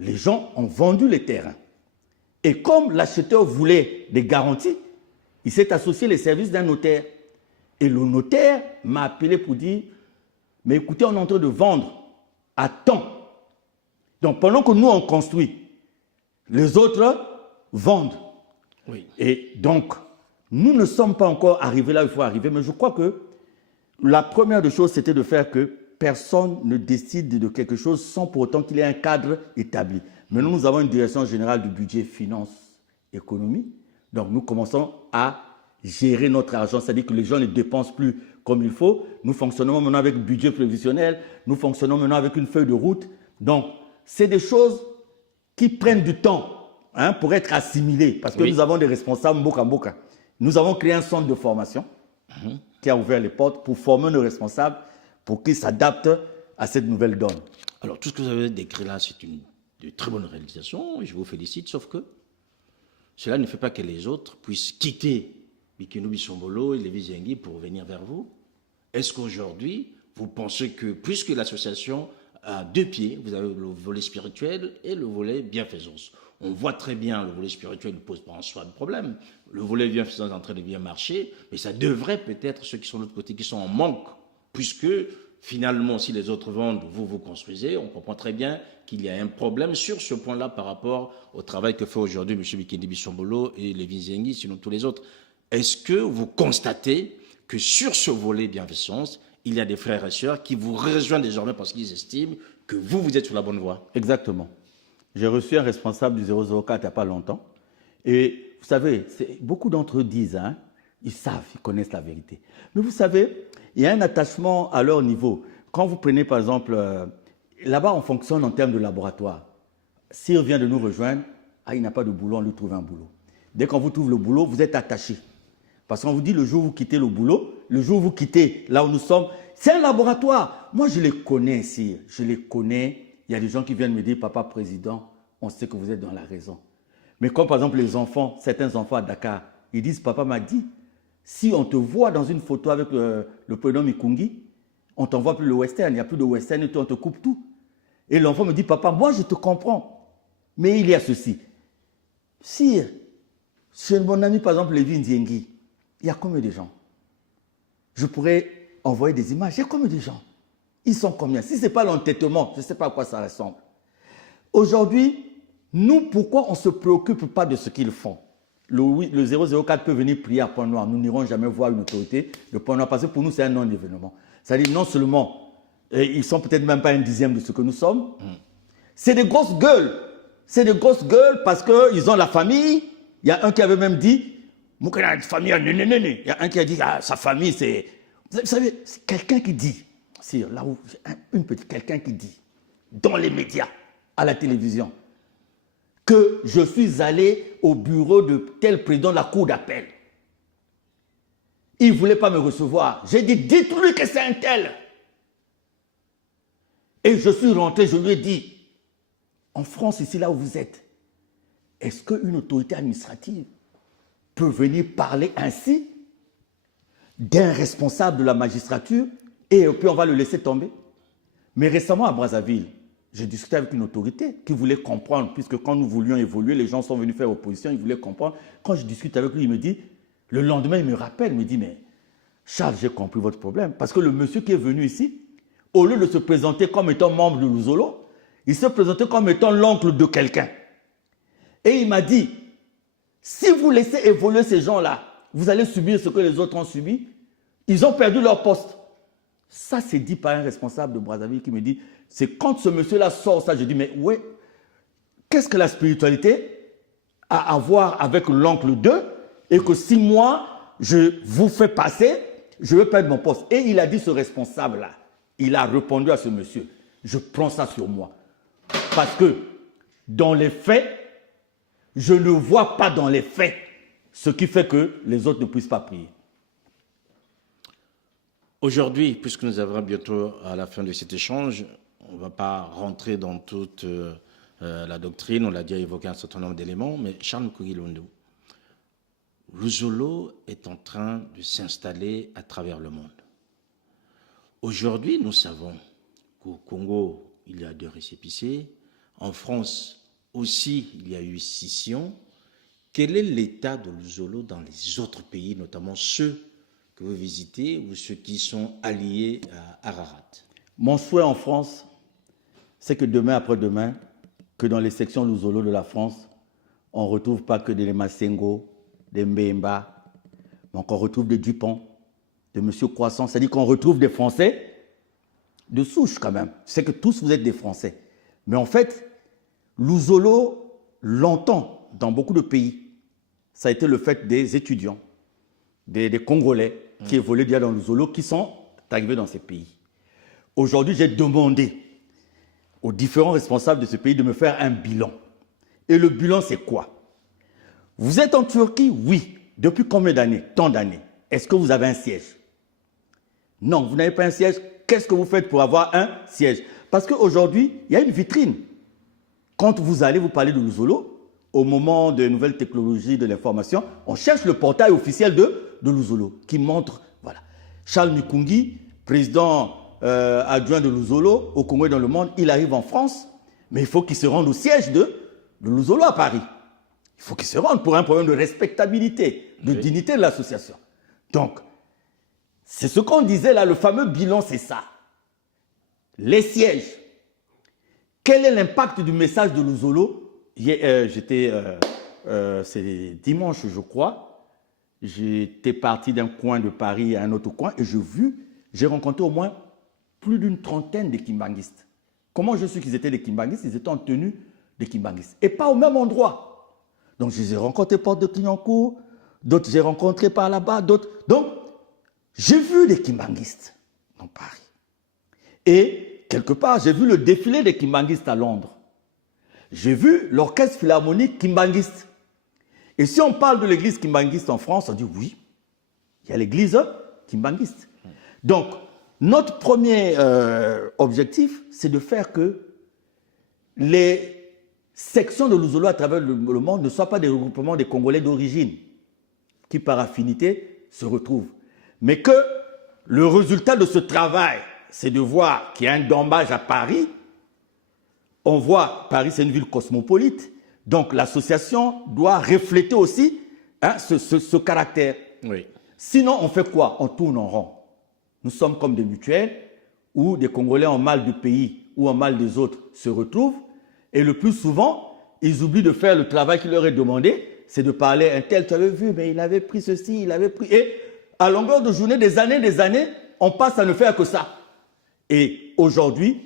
Les gens ont vendu les terrains. Et comme l'acheteur voulait des garanties, il s'est associé les services d'un notaire. Et le notaire m'a appelé pour dire: mais écoutez, on est en train de vendre à temps. Donc, pendant que nous, on construit, les autres vendent. Oui. Et donc, nous ne sommes pas encore arrivés là où il faut arriver, mais je crois que la première des choses, c'était de faire que personne ne décide de quelque chose sans pour autant qu'il y ait un cadre établi. Maintenant, nous avons une direction générale du budget, finance, économie. Donc, nous commençons à gérer notre argent, c'est-à-dire que les gens ne dépensent plus comme il faut. Nous fonctionnons maintenant avec budget prévisionnel, nous fonctionnons maintenant avec une feuille de route. Donc, c'est des choses qui prennent du temps, hein, pour être assimilées, parce que oui, nous avons des responsables Mboka Mboka. Nous avons créé un centre de formation qui a ouvert les portes pour former nos responsables pour qu'ils s'adaptent à cette nouvelle donne. Alors, tout ce que vous avez décrit là, c'est une de très bonne réalisation, je vous félicite, sauf que cela ne fait pas que les autres puissent quitter Bikino Bisombolo et Lévi Zengi pour venir vers vous. Est-ce qu'aujourd'hui, vous pensez que, puisque l'association à deux pieds. Vous avez le volet spirituel et le volet bienfaisance. On voit très bien le volet spirituel ne pose pas en soi de problème. Le volet bienfaisance est en train de bien marcher, mais ça devrait peut-être ceux qui sont de l'autre côté, qui sont en manque, puisque finalement, si les autres vendent, vous construisez. On comprend très bien qu'il y a un problème sur ce point-là par rapport au travail que fait aujourd'hui M. Bikendi Bissombolo et Lévin Zengi, sinon tous les autres. Est-ce que vous constatez que sur ce volet bienfaisance, il y a des frères et sœurs qui vous rejoignent désormais parce qu'ils estiment que vous êtes sur la bonne voie? Exactement. J'ai reçu un responsable du 004 il n'y a pas longtemps. Et vous savez, beaucoup d'entre eux disent, hein, ils savent, ils connaissent la vérité. Mais vous savez, il y a un attachement à leur niveau. Quand vous prenez par exemple, là-bas on fonctionne en termes de laboratoire. S'il vient de nous rejoindre, il n'a pas de boulot, on lui trouve un boulot. Dès qu'on vous trouve le boulot, vous êtes attaché. Parce qu'on vous dit le jour où vous quittez le boulot, le jour où vous quittez là où nous sommes, c'est un laboratoire. Moi je les connais ici, je les connais. Il y a des gens qui viennent me dire, papa président, on sait que vous êtes dans la raison. Mais comme par exemple les enfants, certains enfants à Dakar, ils disent, papa m'a dit, si on te voit dans une photo avec le prénom Mikungi, on ne t'envoie plus le western, il n'y a plus de western et on te coupe tout. Et l'enfant me dit, papa, moi je te comprends, mais il y a ceci. Si, chez mon ami par exemple Lévin Zengi, il y a combien de gens? Je pourrais envoyer des images, il y a combien de gens? Ils sont combien? Si ce n'est pas l'entêtement, je ne sais pas à quoi ça ressemble. Aujourd'hui, nous, pourquoi on ne se préoccupe pas de ce qu'ils font? Le 004 peut venir prier à Point-Noir. Nous n'irons jamais voir une autorité de Point-Noir parce que pour nous, c'est un non-événement. C'est-à-dire, non seulement, ils ne sont peut-être même pas un dixième de ce que nous sommes, c'est des grosses gueules. C'est des grosses gueules parce qu'ils ont la famille. Il y a un qui avait même dit, Moukena a une famille, il y a un qui a dit, sa famille, c'est... Vous savez, c'est quelqu'un qui dit, là où, quelqu'un qui dit, dans les médias, à la télévision, que je suis allé au bureau de tel président de la cour d'appel. Il ne voulait pas me recevoir. J'ai dit, dites-lui que c'est un tel. Et je suis rentré, je lui ai dit, en France, ici, là où vous êtes, est-ce qu'une autorité administrative peut venir parler ainsi d'un responsable de la magistrature et puis on va le laisser tomber? Mais récemment à Brazzaville, j'ai discuté avec une autorité qui voulait comprendre, puisque quand nous voulions évoluer, les gens sont venus faire opposition, ils voulaient comprendre. Quand je discute avec lui, il me dit, le lendemain, il me rappelle, il me dit, mais Charles, j'ai compris votre problème. Parce que le monsieur qui est venu ici, au lieu de se présenter comme étant membre de Luzolo, il se présentait comme étant l'oncle de quelqu'un. Et il m'a dit, si vous laissez évoluer ces gens-là, vous allez subir ce que les autres ont subi. Ils ont perdu leur poste. Ça, c'est dit par un responsable de Brazzaville qui me dit, c'est quand ce monsieur-là sort ça, je dis, mais ouais, qu'est-ce que la spiritualité a à voir avec l'oncle 2 et que si moi, je vous fais passer, je vais perdre mon poste. Et il a dit, ce responsable-là, il a répondu à ce monsieur, je prends ça sur moi. Parce que dans les faits, je ne vois pas dans les faits ce qui fait que les autres ne puissent pas prier. Aujourd'hui, puisque nous arrivons bientôt à la fin de cet échange, on ne va pas rentrer dans toute la doctrine, on l'a déjà évoqué un certain nombre d'éléments, mais Charles Mikungi Lundu, Luzolo est en train de s'installer à travers le monde. Aujourd'hui, nous savons qu'au Congo, il y a 2 récépissés, en France aussi, il y a eu scission. Quel est l'état de Luzolo dans les autres pays, notamment ceux que vous visitez ou ceux qui sont alliés à Ararat? Mon souhait en France, c'est que demain après-demain, que dans les sections Luzolo de la France, on ne retrouve pas que des Massengo, des Mbemba, mais qu'on retrouve des Dupont, de M. Croissant. C'est-à-dire qu'on retrouve des Français de souche quand même. C'est que tous vous êtes des Français. Mais en fait, Luzolo, longtemps, dans beaucoup de pays, ça a été le fait des étudiants, des Congolais qui évoluaient déjà dans Luzolo, qui sont arrivés dans ces pays. Aujourd'hui, j'ai demandé aux différents responsables de ce pays de me faire un bilan. Et le bilan, c'est quoi? Vous êtes en Turquie? Oui. Depuis combien d'années? Tant d'années. Est-ce que vous avez un siège? Non, vous n'avez pas un siège. Qu'est-ce que vous faites pour avoir un siège? Parce qu'aujourd'hui, il y a une vitrine. Quand vous allez vous parler de Luzolo, au moment des nouvelles technologies de l'information, on cherche le portail officiel de Luzolo qui montre, voilà, Charles Mikungi, président adjoint de Luzolo au Congo et dans le monde, il arrive en France, mais il faut qu'il se rende au siège de Luzolo à Paris. Il faut qu'il se rende pour un problème de respectabilité, de dignité de l'association. Donc, c'est ce qu'on disait là, le fameux bilan, c'est ça. Les sièges. Quel est l'impact du message de Luzolo? C'est dimanche, je crois. J'étais parti d'un coin de Paris à un autre coin et j'ai rencontré au moins plus d'une trentaine de kimbanguistes. Comment je suis qu'ils étaient des kimbanguistes? Ils étaient en tenue de kimbanguistes. Et pas au même endroit. Donc, je les ai rencontrés porte de Clignancourt, d'autres j'ai rencontrés par là-bas, d'autres. Donc, j'ai vu des kimbanguistes dans Paris. Et quelque part, j'ai vu le défilé des kimbanguistes à Londres. J'ai vu l'orchestre philharmonique kimbanguiste. Et si on parle de l'église kimbanguiste en France, on dit oui, il y a l'église kimbanguiste. Donc, notre premier objectif, c'est de faire que les sections de Luzolo à travers le monde ne soient pas des regroupements des Congolais d'origine qui, par affinité, se retrouvent. Mais que le résultat de ce travail, c'est de voir qu'il y a un dommage à Paris. On voit, Paris, c'est une ville cosmopolite. Donc, l'association doit refléter aussi ce caractère. Oui. Sinon, on fait quoi? On tourne en rond. Nous sommes comme des mutuelles où des Congolais en mal du pays ou en mal des autres se retrouvent. Et le plus souvent, ils oublient de faire le travail qui leur est demandé. C'est de parler, un tel, tu avais vu, mais il avait pris ceci, il avait pris... Et à longueur de journée, des années, on passe à ne faire que ça. Et aujourd'hui,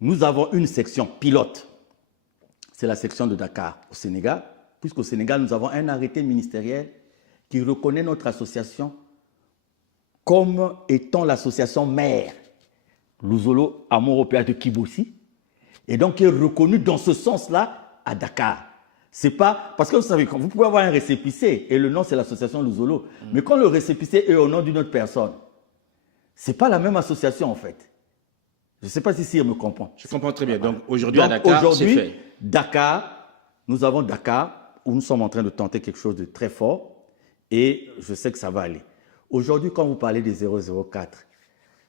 nous avons une section pilote. C'est la section de Dakar au Sénégal, puisqu'au Sénégal, nous avons un arrêté ministériel qui reconnaît notre association comme étant l'association mère Luzolo Amour Européen de Kibossi, et donc qui est reconnue dans ce sens-là à Dakar. C'est pas... Parce que vous savez, vous pouvez avoir un récépissé, et le nom c'est l'association Luzolo, mais quand le récépissé est au nom d'une autre personne, c'est pas la même association en fait. Je ne sais pas si Cyr me comprend. Je comprends très bien. Donc aujourd'hui à Dakar, c'est fait. Dakar, nous avons Dakar, où nous sommes en train de tenter quelque chose de très fort, et je sais que ça va aller. Aujourd'hui, quand vous parlez des 004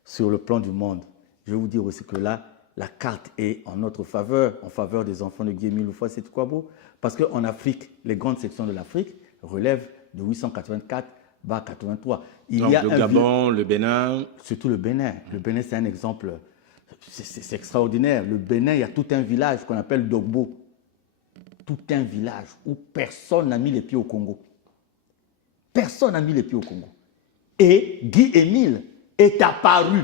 sur le plan du monde, je vais vous dire aussi que là, la carte est en notre faveur, en faveur des enfants de Guy-Émile Houphouët-Boigny, parce qu'en Afrique, les grandes sections de l'Afrique relèvent de 884 à 83. Donc le Gabon, le Bénin. Surtout le Bénin. Le Bénin, c'est un exemple, c'est extraordinaire. Le Bénin, il y a tout un village qu'on appelle Dogbo. Tout un village où personne n'a mis les pieds au Congo. Personne n'a mis les pieds au Congo. Et Guy-Émile est apparu.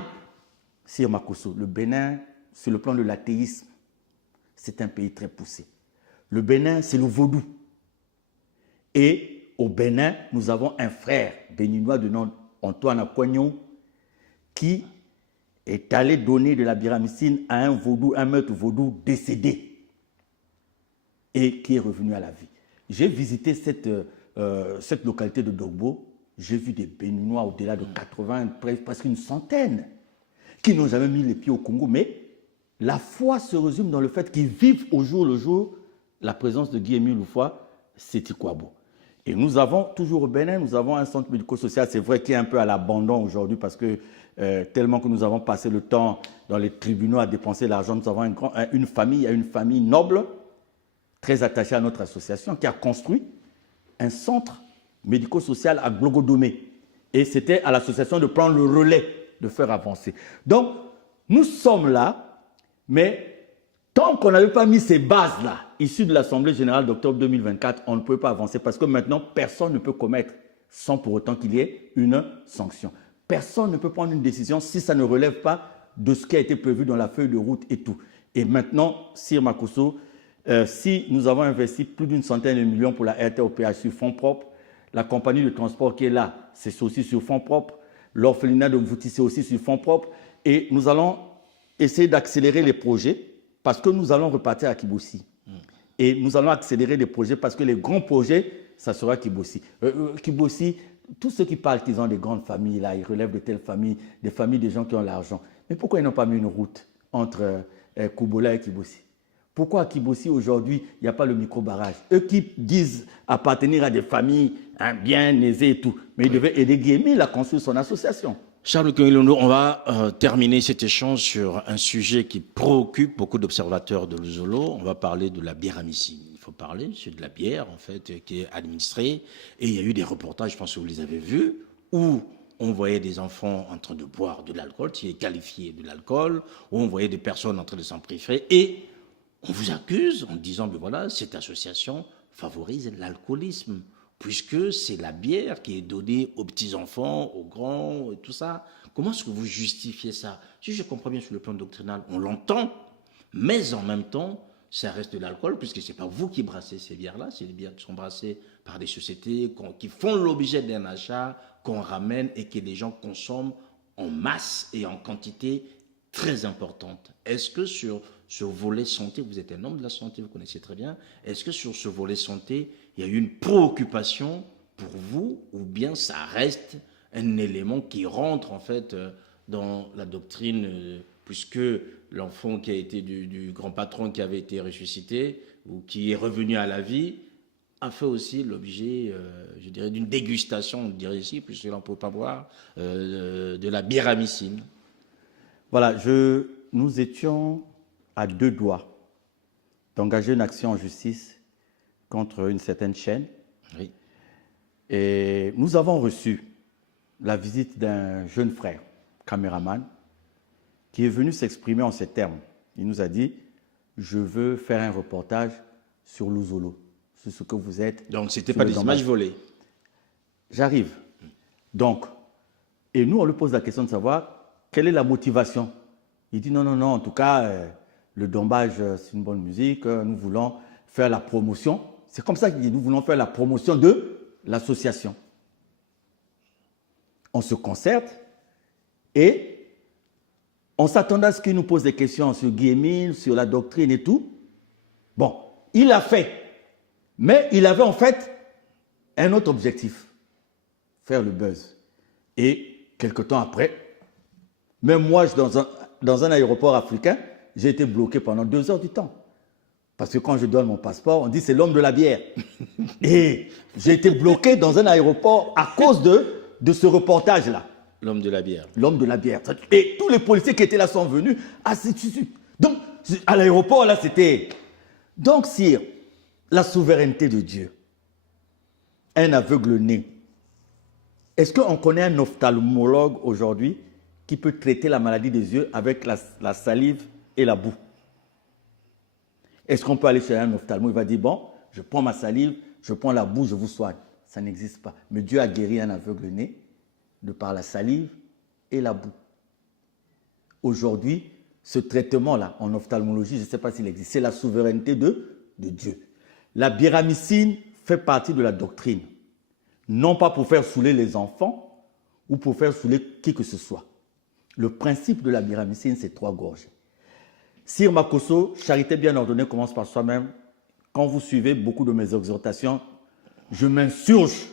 Cyr Makosso, le Bénin, sur le plan de l'athéisme, c'est un pays très poussé. Le Bénin, c'est le vaudou. Et au Bénin, nous avons un frère béninois de nom Antoine Akoignon qui est allé donner de la biramycine à un vaudou, un maître vaudou décédé et qui est revenu à la vie. J'ai visité cette localité de Dogbo. J'ai vu des Béninois au-delà de 80, presque une centaine, qui n'ont jamais mis les pieds au Congo. Mais la foi se résume dans le fait qu'ils vivent au jour le jour la présence de Guy-Émile Houphouët-Boigny. Et nous avons, toujours au Bénin, nous avons un centre médico-social, c'est vrai qu'il est un peu à l'abandon aujourd'hui parce que tellement que nous avons passé le temps dans les tribunaux à dépenser l'argent, nous avons une famille noble, très attachée à notre association, qui a construit un centre médico-social à Glogodomé. Et c'était à l'association de prendre le relais, de faire avancer. Donc, nous sommes là, mais tant qu'on n'avait pas mis ces bases-là, issues de l'Assemblée générale d'octobre 2024, on ne peut pas avancer parce que maintenant, personne ne peut commettre sans pour autant qu'il y ait une sanction. Personne ne peut prendre une décision si ça ne relève pas de ce qui a été prévu dans la feuille de route et tout. Et maintenant, Cyr Makosso, si nous avons investi plus d'une centaine de millions pour la RTOPH sur fonds propres, la compagnie de transport qui est là, c'est aussi sur fonds propres, l'orphelinat de Mvouti, c'est aussi sur fonds propres, et nous allons essayer d'accélérer les projets parce que nous allons repartir à Kibossi. Et nous allons accélérer les projets parce que les grands projets, ça sera Kibossi. Kibossi, tous ceux qui parlent qu'ils ont des grandes familles, là, ils relèvent de telles familles, des familles de gens qui ont l'argent. Mais pourquoi ils n'ont pas mis une route entre Koubola et Kibossi? Pourquoi à Kibossi, aujourd'hui, il n'y a pas le micro-barrage? Eux qui disent appartenir à des familles bien aisées et tout, mais ils devaient aider Guy-Émile à construire son association. Charles Kouilondo, on va terminer cet échange sur un sujet qui préoccupe beaucoup d'observateurs de l'Uzolo. On va parler de la biéramicine. Il faut parler, c'est de la bière, en fait, qui est administrée. Et il y a eu des reportages, je pense que vous les avez vus, où on voyait des enfants en train de boire de l'alcool, qui est qualifié de l'alcool, où on voyait des personnes en train de s'en préférer. Et on vous accuse en disant, ben voilà, cette association favorise l'alcoolisme, puisque c'est la bière qui est donnée aux petits-enfants, aux grands, et tout ça. Comment est-ce que vous justifiez ça? Si je comprends bien sur le plan doctrinal, on l'entend, mais en même temps, ça reste de l'alcool, puisque ce n'est pas vous qui brassez ces bières-là, c'est des bières qui sont brassées par des sociétés qui font l'objet d'un achat, qu'on ramène et que les gens consomment en masse et en quantité très importante. Est-ce que sur ce volet santé, vous êtes un homme de la santé, vous connaissez très bien, est-ce que sur ce volet santé, il y a eu une préoccupation pour vous, ou bien ça reste un élément qui rentre en fait dans la doctrine, puisque l'enfant qui a été du grand patron qui avait été ressuscité, ou qui est revenu à la vie, a fait aussi l'objet, je dirais, d'une dégustation, on dirait ici, puisque là on ne peut pas boire, de la biéramicine. Voilà, nous étions à 2 doigts d'engager une action en justice contre une certaine chaîne. Oui. Et nous avons reçu la visite d'un jeune frère, caméraman, qui est venu s'exprimer en ces termes. Il nous a dit, je veux faire un reportage sur l'Uzolo, sur ce que vous êtes. Donc, ce n'était pas des images volées. J'arrive. Donc, et nous, on lui pose la question de savoir quelle est la motivation. Il dit non, non, non, en tout cas, le Dombage, c'est une bonne musique, nous voulons faire la promotion. C'est comme ça qu'il dit, nous voulons faire la promotion de l'association. On se concerte et on s'attendait à ce qu'il nous pose des questions sur Guy-Émile, sur la doctrine et tout. Bon, il l'a fait, mais il avait en fait un autre objectif, faire le buzz. Et quelque temps après, même moi, dans un aéroport africain, j'ai été bloqué pendant 2 heures du temps. Parce que quand je donne mon passeport, on dit c'est l'homme de la bière. Et j'ai été bloqué dans un aéroport à cause de ce reportage-là. L'homme de la bière. L'homme de la bière. Et tous les policiers qui étaient là sont venus. Donc, à l'aéroport, là, c'était... Donc, sire, la souveraineté de Dieu, un aveugle né. Est-ce qu'on connaît un ophtalmologue aujourd'hui qui peut traiter la maladie des yeux avec la salive et la boue? Est-ce qu'on peut aller chez un ophtalmo? Il va dire, bon, je prends ma salive, je prends la boue, je vous soigne. Ça n'existe pas. Mais Dieu a guéri un aveugle né de par la salive et la boue. Aujourd'hui, ce traitement-là, en ophtalmologie, je ne sais pas s'il existe, c'est la souveraineté de Dieu. La biéramicine fait partie de la doctrine. Non pas pour faire saouler les enfants ou pour faire saouler qui que ce soit. Le principe de la biéramicine, c'est 3 gorgées. Sire Makosso, charité bien ordonnée commence par soi-même. Quand vous suivez beaucoup de mes exhortations, je m'insurge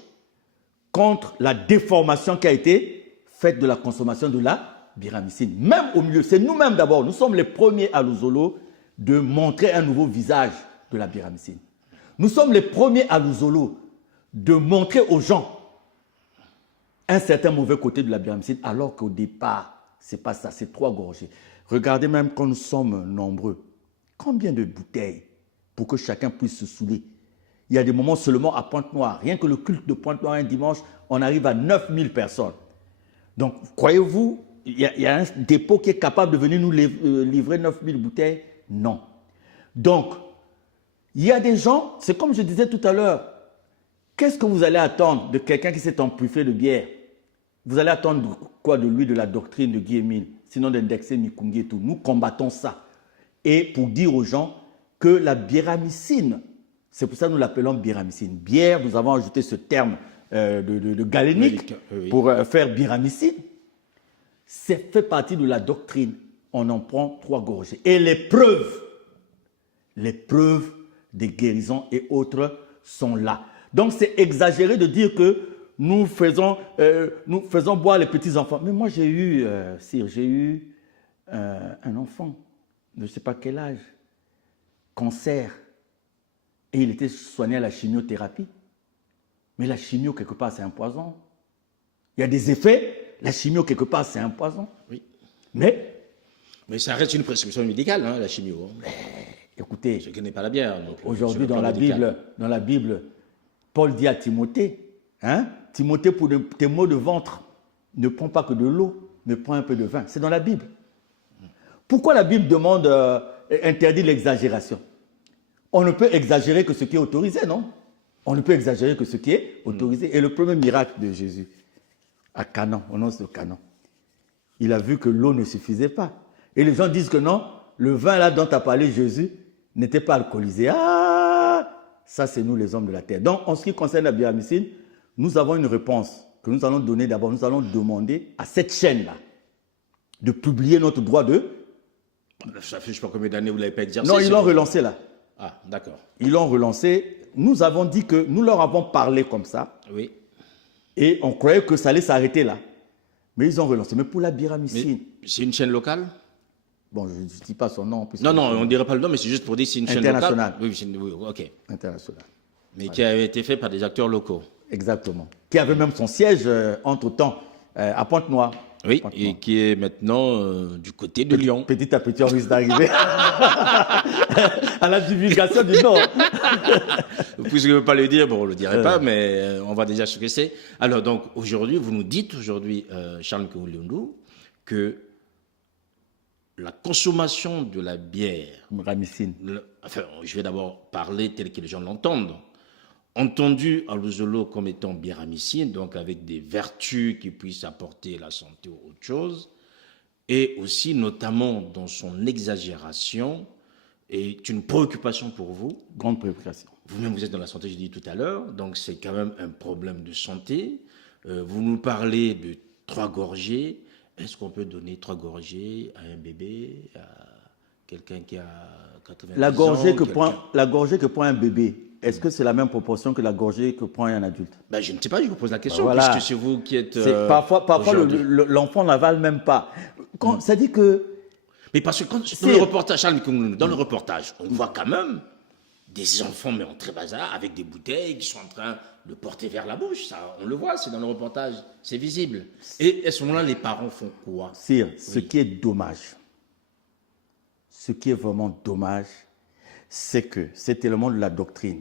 contre la déformation qui a été faite de la consommation de la biéramicine. Même au milieu, c'est nous-mêmes d'abord, nous sommes les premiers à l'Uzolo de montrer un nouveau visage de la biéramicine. Nous sommes les premiers à l'Uzolo de montrer aux gens un certain mauvais côté de la biéramicine, alors qu'au départ, ce n'est pas ça, c'est 3 gorgées. Regardez même quand nous sommes nombreux, combien de bouteilles pour que chacun puisse se saouler. Il y a des moments seulement à Pointe-Noire. Rien que le culte de Pointe-Noire un dimanche, on arrive à 9000 personnes. Donc, croyez-vous, il y a un dépôt qui est capable de venir nous livrer 9000 bouteilles? Non. Donc, il y a des gens, c'est comme je disais tout à l'heure, qu'est-ce que vous allez attendre de quelqu'un qui s'est empuffé de bière? Vous allez attendre quoi de lui, de la doctrine de Guy-Émile, sinon d'indexer Mikungi et tout? Nous combattons ça. Et pour dire aux gens que la biéramicine, c'est pour ça que nous l'appelons biéramicine. Bière, nous avons ajouté ce terme de galénique pour faire biéramicine. C'est fait partie de la doctrine. On en prend 3 gorgées. Et les preuves des guérisons et autres sont là. Donc c'est exagéré de dire que nous faisons boire les petits-enfants. Mais moi j'ai eu, sire, j'ai eu un enfant de je ne sais pas quel âge, cancer, et il était soigné à la chimiothérapie. Mais la chimio, quelque part, c'est un poison. Il y a des effets la chimio, quelque part, c'est un poison. Oui. Mais, ça reste une prescription médicale, hein, la chimio. écoutez, Je ne connais pas la bière. aujourd'hui, dans la Bible, Paul dit à Timothée, hein, Timothée, pour tes maux de ventre, ne prends pas que de l'eau, mais prends un peu de vin. C'est dans la Bible. Pourquoi la Bible demande, interdit l'exagération? On ne peut exagérer que ce qui est autorisé, non? On ne peut exagérer que ce qui est autorisé. Et le premier miracle de Jésus, à Canaan, au nom de Canaan, il a vu que l'eau ne suffisait pas. Et les gens disent que non, le vin là dont a parlé Jésus n'était pas alcoolisé. Ah, ça c'est nous les hommes de la terre. Donc en ce qui concerne la biramycine, nous avons une réponse que nous allons donner d'abord. Nous allons demander à cette chaîne-là de publier notre droit de... Ça fait je ne sais pas combien d'années vous ne l'avez pas exercé. Non, ils l'ont relancé là. Ah, d'accord. Ils l'ont relancé. Nous avons dit que nous leur avons parlé comme ça. Oui. Et on croyait que ça allait s'arrêter là. Mais ils ont relancé. Mais pour la biramycine... C'est une chaîne locale? Bon, je ne dis pas son nom. Non, on ne dirait pas le nom, mais c'est juste pour dire que c'est une chaîne locale. Internationale. Oui, ok. Internationale. Mais qui a été fait par des acteurs locaux. Exactement. Qui avait même son siège, entre-temps, à Pointe-Noire. Oui, et qui est maintenant du côté de Lyon. Petit à petit, on risque d'arriver à la divulgation du nom. Puisque je ne veux pas le dire, bon, on ne le dirait pas, mais on va déjà se que c'est. Alors, donc, aujourd'hui, vous nous dites, Charles Nkoulundou, que la consommation de la bière... Biramycine. Enfin, je vais d'abord parler tel que les gens l'entendent. Entendu à l'ozolo comme étant biramycine, donc avec des vertus qui puissent apporter la santé ou autre chose, et aussi notamment dans son exagération, est une préoccupation pour vous. Grande préoccupation. Vous-même, vous êtes dans la santé, j'ai dit tout à l'heure, donc c'est quand même un problème de santé. Vous nous parlez de 3 gorgées. Est-ce qu'on peut donner 3 gorgées à un bébé, à quelqu'un qui a 90 la gorgée ans La gorgée que prend un bébé, est-ce que c'est la même proportion que la gorgée que prend un adulte? Ben, je ne sais pas, je vous pose la question, voilà. puisque c'est vous qui êtes... Parfois l'enfant n'avale même pas. Ça dit que... Mais parce que dans le reportage, Charles, dans le reportage, on voit quand même des enfants, mais en très bas âge, avec des bouteilles qui sont en train de porter vers la bouche. Ça, on le voit, c'est dans le reportage, c'est visible. Et à ce moment-là, les parents font quoi? Sire, ce qui est dommage, ce qui est vraiment dommage, c'est que cet élément de la doctrine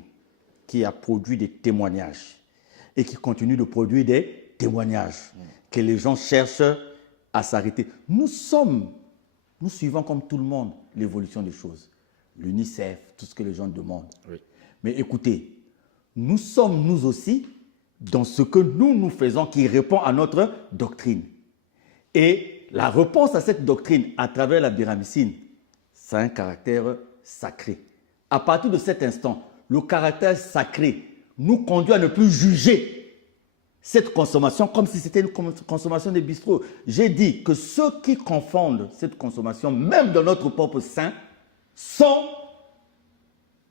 qui a produit des témoignages et qui continue de produire des témoignages, que les gens cherchent à s'arrêter. Nous suivons comme tout le monde l'évolution des choses. L'UNICEF, tout ce que les gens demandent. Oui. Mais écoutez, nous sommes nous aussi dans ce que nous faisons qui répond à notre doctrine. Et la réponse à cette doctrine à travers la biramycine, ça a un caractère sacré. À partir de cet instant, le caractère sacré nous conduit à ne plus juger cette consommation comme si c'était une consommation des bistrots. J'ai dit que ceux qui confondent cette consommation, même dans notre propre sein, sont...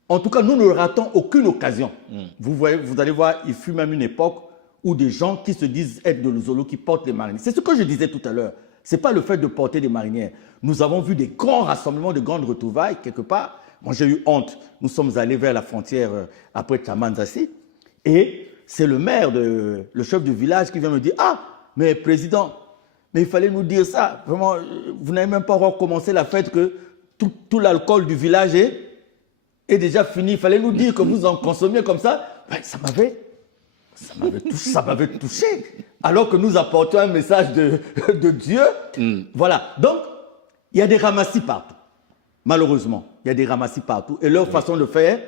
En tout cas, nous ne ratons aucune occasion. Vous allez voir, il fut même une époque où des gens qui se disent être de l'ozolo qui portent des marinières. C'est ce que je disais tout à l'heure. Ce n'est pas le fait de porter des marinières. Nous avons vu des grands rassemblements, de grandes retrouvailles, quelque part. Moi, j'ai eu honte. Nous sommes allés vers la frontière après Tamanzassi. Et c'est le maire, le chef du village qui vient me dire « Ah, mais président, mais il fallait nous dire ça. Vraiment, vous n'avez même pas recommencé la fête que tout l'alcool du village est déjà fini. Il fallait nous dire que vous en consommiez comme ça. » Ça m'avait touché. Alors que nous apportons un message de Dieu. Voilà. Donc, il y a des ramassis partout. Malheureusement, il y a des ramassis partout. Et leur façon de faire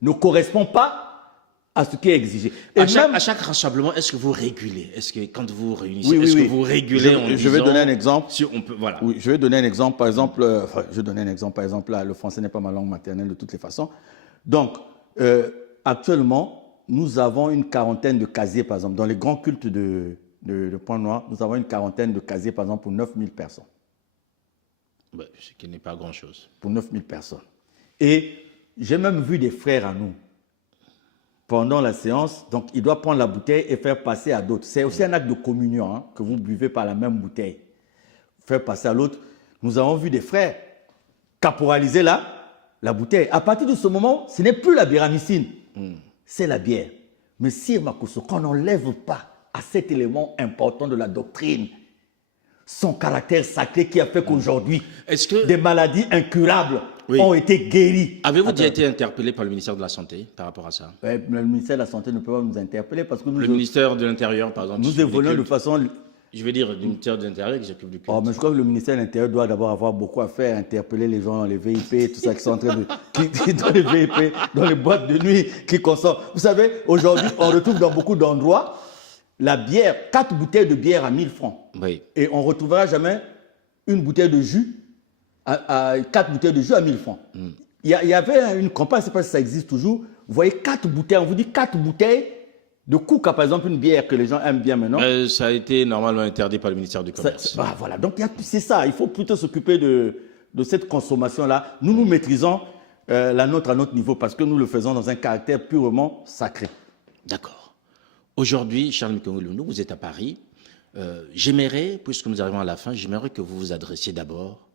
ne correspond pas à ce qui est exigé. Et à chaque rassemblement, est-ce que vous régulez? Est-ce que quand vous réunissez, est-ce que vous régulez je vais donner un exemple. Si on peut, voilà. Oui, je vais donner un exemple. Par exemple, là, le français n'est pas ma langue maternelle de toutes les façons. Donc, actuellement, nous avons une quarantaine de casiers, par exemple. Dans les grands cultes de Pointe-Noire, nous avons une quarantaine de casiers, par exemple, pour 9000 personnes. Ouais, ce qui n'est pas grand-chose. Pour 9000 personnes. Et j'ai même vu des frères à nous, pendant la séance, donc il doit prendre la bouteille et faire passer à d'autres. C'est aussi un acte de communion, hein, que vous buvez par la même bouteille. Faire passer à l'autre. Nous avons vu des frères caporaliser la bouteille. À partir de ce moment, ce n'est plus la biramycine, c'est la bière. Mais si Makoso, qu'on n'enlève pas à cet élément important de la doctrine. Son caractère sacré qui a fait qu'aujourd'hui, des maladies incurables ont été guéries. Avez-vous déjà été interpellé par le ministère de la Santé par rapport à ça? Le ministère de la Santé ne peut pas nous interpeller parce que nous... Le ministère de l'Intérieur, par exemple. Nous évoluons de façon... Je veux dire, le ministère de l'Intérieur qui s'occupe du culte. Oh, mais je crois que le ministère de l'Intérieur doit d'abord avoir beaucoup à faire, interpeller les gens dans les VIP, tout ça qui sont en train de... dans les VIP, dans les boîtes de nuit, qui consomment. Vous savez, aujourd'hui, on retrouve dans beaucoup d'endroits la bière, 4 bouteilles de bière à 1000 francs. Oui. Et on ne retrouvera jamais une bouteille de jus, 4 bouteilles de jus à 1000 francs. Il y avait une campagne, je ne sais pas si ça existe toujours. Vous voyez 4 bouteilles, on vous dit 4 bouteilles de Kuka, par exemple, une bière que les gens aiment bien maintenant. Ça a été normalement interdit par le ministère du Commerce. Voilà, donc c'est ça. Il faut plutôt s'occuper de cette consommation-là. Nous maîtrisons la nôtre à notre niveau parce que nous le faisons dans un caractère purement sacré. D'accord. Aujourd'hui, Charles Mikongolunu, vous êtes à Paris. J'aimerais, puisque nous arrivons à la fin, j'aimerais que vous vous adressiez d'abord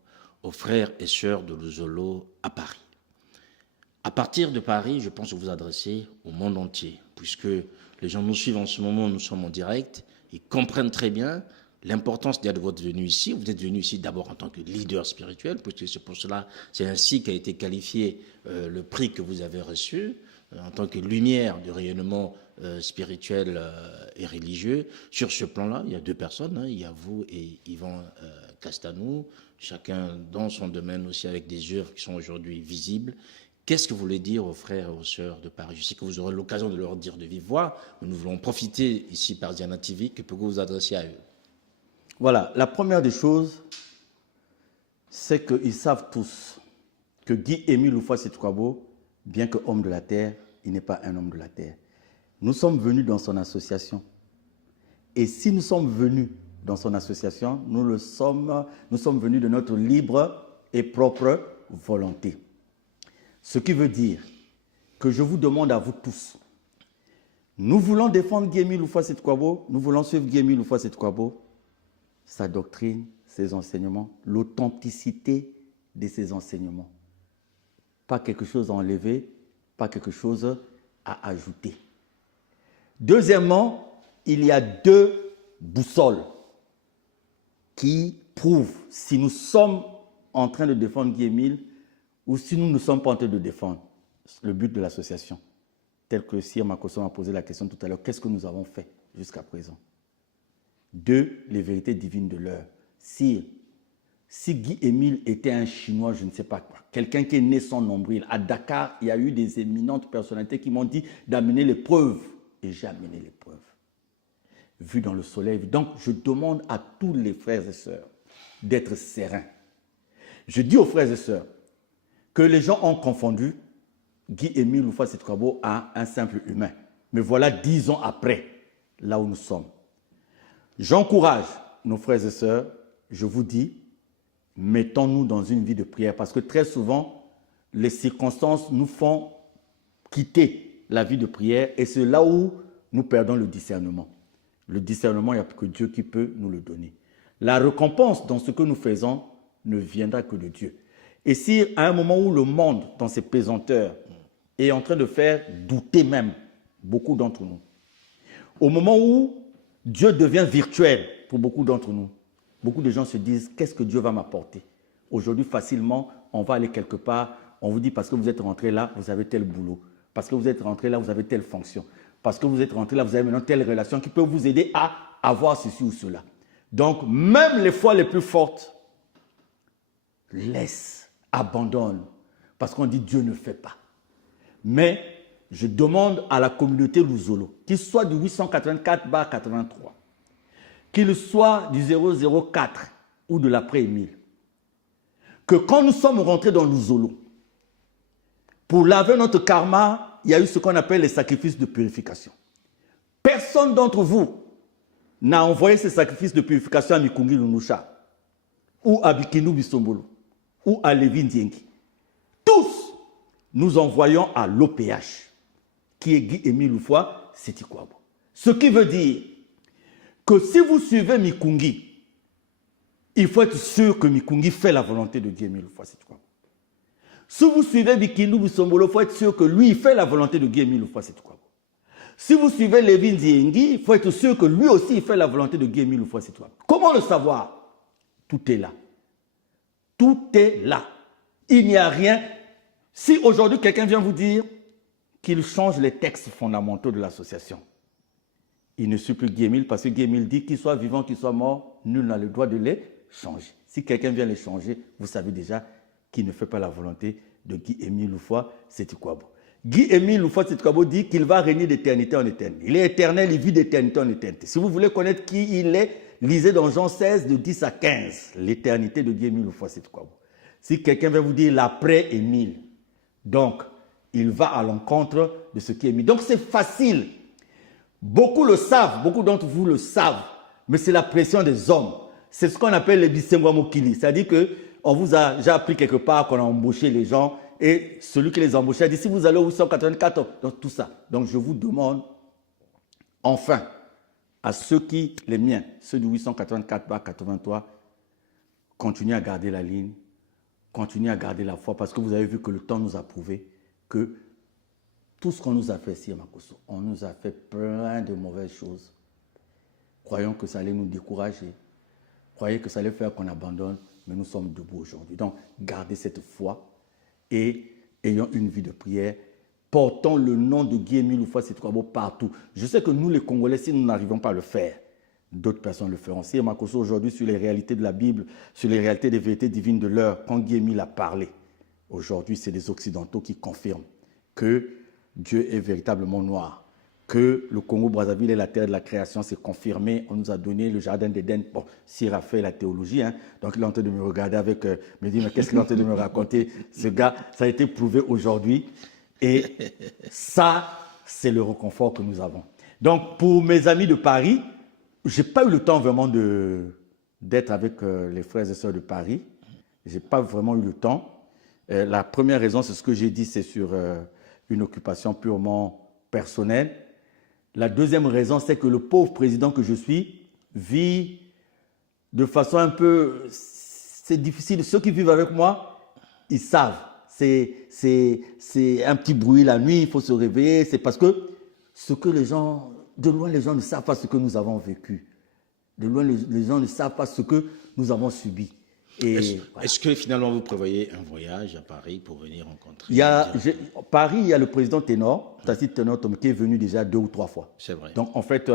aux frères et sœurs de Luzolo à Paris. À partir de Paris, je pense que vous vous adressez au monde entier, puisque les gens nous suivent en ce moment, nous sommes en direct, ils comprennent très bien l'importance de votre venue ici. Vous êtes venu ici d'abord en tant que leader spirituel, puisque c'est pour cela, c'est ainsi qu'a été qualifié le prix que vous avez reçu, en tant que lumière du rayonnement spirituel et religieux. Sur ce plan-là, il y a 2 personnes, il y a vous et Yvan Castanou, chacun dans son domaine aussi avec des œuvres qui sont aujourd'hui visibles. Qu'est-ce que vous voulez dire aux frères et aux sœurs de Paris? Je sais que vous aurez l'occasion de leur dire de vive voix, mais nous voulons profiter ici par Ziana TV que vous vous adressiez à eux. Voilà, la première des choses, c'est qu'ils savent tous que Guy-Émile Houphouët-Sétouabo, bien que homme de la terre, il n'est pas un homme de la terre. Nous sommes venus dans son association. Et si nous sommes venus dans son association, nous sommes venus de notre libre et propre volonté. Ce qui veut dire que je vous demande à vous tous, nous voulons défendre Guy-Émile Houphouët-Sétouabo, nous voulons suivre Guy-Émile Houphouët-Sétouabo, sa doctrine, ses enseignements, l'authenticité de ses enseignements. Pas quelque chose à enlever, pas quelque chose à ajouter. Deuxièmement, il y a 2 boussoles qui prouvent si nous sommes en train de défendre Guy-Émile ou si nous ne sommes pas en train de défendre le but de l'association. Tel que Sir Makosso m'a posé la question tout à l'heure, qu'est-ce que nous avons fait jusqu'à présent? 2, les vérités divines de l'heure. Si Guy-Émile était un Chinois, je ne sais pas quoi, quelqu'un qui est né sans nombril, à Dakar, il y a eu des éminentes personnalités qui m'ont dit d'amener les preuves. Et j'ai amené les preuves. Vues dans le soleil. Donc, je demande à tous les frères et sœurs d'être sereins. Je dis aux frères et sœurs que les gens ont confondu Guy-Émile Houphouët-Sétouabo à un simple humain. Mais voilà 10 ans après, là où nous sommes. J'encourage nos frères et sœurs, je vous dis, mettons-nous dans une vie de prière parce que très souvent, les circonstances nous font quitter la vie de prière et c'est là où nous perdons le discernement. Le discernement, il n'y a que Dieu qui peut nous le donner. La récompense dans ce que nous faisons ne viendra que de Dieu. Et si à un moment où le monde, dans ses pesanteurs, est en train de faire douter même beaucoup d'entre nous, au moment où Dieu devient virtuel pour beaucoup d'entre nous, beaucoup de gens se disent, qu'est-ce que Dieu va m'apporter? Aujourd'hui, facilement, on va aller quelque part, on vous dit, parce que vous êtes rentré là, vous avez tel boulot. Parce que vous êtes rentré là, vous avez telle fonction. Parce que vous êtes rentré là, vous avez maintenant telle relation qui peut vous aider à avoir ceci ou cela. Donc, même les foi les plus fortes, laisse, abandonne. Parce qu'on dit Dieu ne fait pas. Mais je demande à la communauté Luzolo, qu'il soit du 884-83, qu'il soit du 004 ou de l'après-Émile, que quand nous sommes rentrés dans Luzolo, pour laver notre karma, il y a eu ce qu'on appelle les sacrifices de purification. Personne d'entre vous n'a envoyé ces sacrifices de purification à Mikungi Lunusha, ou à Bikinu Bisombolo, ou à Lévi Ndiengi. Tous, nous envoyons à l'OPH, qui est Guy-Émile Houphouët-Sétouabo. Ce qui veut dire que si vous suivez Mikungi, il faut être sûr que Mikungi fait la volonté de Guy-Émile Houphouët-Sétouabo. Si vous suivez Bikinu Bisombolo, il faut être sûr que lui, il fait la volonté de Guy-Émile Houphouët-Sétouabo. Si vous suivez Lévin Diengi, il faut être sûr que lui aussi, il fait la volonté de Guy-Émile Houphouët-Boigny. Comment le savoir? Tout est là. Tout est là. Il n'y a rien. Si aujourd'hui, quelqu'un vient vous dire qu'il change les textes fondamentaux de l'association, il ne suit plus Guy-Émile parce que Guy-Émile dit qu'il soit vivant, qu'il soit mort, nul n'a le droit de les changer. Si quelqu'un vient les changer, vous savez déjà qu'il ne fait pas la volonté de Guy-Émile Houphouët-Boigny. Guy-Émile Houphouët-Boigny dit qu'il va régner d'éternité en éternité. Il est éternel, il vit d'éternité en éternité. Si vous voulez connaître qui il est, lisez dans Jean 16, de 10 à 15, l'éternité de Guy-Émile Houphouët-Boigny. Si quelqu'un vient vous dire l'après-Émile, donc il va à l'encontre de ce qui est mis. Donc c'est facile. Beaucoup le savent, beaucoup d'entre vous le savent, mais c'est la pression des hommes. C'est ce qu'on appelle les bisengwa mokili. C'est-à-dire qu'on vous a déjà appris quelque part qu'on a embauché les gens et celui qui les a embauchés a dit si vous allez au 884, donc tout ça. Donc je vous demande, enfin, à ceux qui, les miens, ceux du 884-83, continuez à garder la ligne, continuez à garder la foi parce que vous avez vu que le temps nous a prouvé que tout ce qu'on nous a fait ici à Makosso, on nous a fait plein de mauvaises choses. Croyons que ça allait nous décourager. Croyez que ça allait faire qu'on abandonne, mais nous sommes debout aujourd'hui. Donc, gardez cette foi et ayons une vie de prière. Portons le nom de Guy-Émile Houphouët-Boigny partout. Je sais que nous, les Congolais, si nous n'arrivons pas à le faire, d'autres personnes le feront. Si Makosso aujourd'hui, sur les réalités de la Bible, sur les réalités des vérités divines de l'heure, quand Guy-Émile a parlé, aujourd'hui, c'est les Occidentaux qui confirment que Dieu est véritablement noir, que le Congo-Brazzaville est la terre de la création, c'est confirmé. On nous a donné le jardin d'Éden. Bon, Cyr a fait la théologie, hein, donc il est en train de me regarder avec, me dire, mais qu'est-ce qu'il est en train de me raconter? Ce gars, ça a été prouvé aujourd'hui. Et ça, c'est le réconfort que nous avons. Donc, pour mes amis de Paris, je n'ai pas eu le temps vraiment d'être avec les frères et sœurs de Paris. Je n'ai pas vraiment eu le temps. La première raison, c'est ce que j'ai dit, c'est sur une occupation purement personnelle. La deuxième raison, c'est que le pauvre président que je suis vit de façon un peu... C'est difficile. Ceux qui vivent avec moi, ils savent. C'est un petit bruit la nuit, il faut se réveiller. C'est parce que ce que les gens... De loin, les gens ne savent pas ce que nous avons vécu. De loin, les gens ne savent pas ce que nous avons subi. Est-ce que finalement vous prévoyez un voyage à Paris pour venir rencontrer Paris, il y a le président Ténor, Tacite Ténor, qui est venu déjà 2 ou 3 fois. C'est vrai. Donc en fait,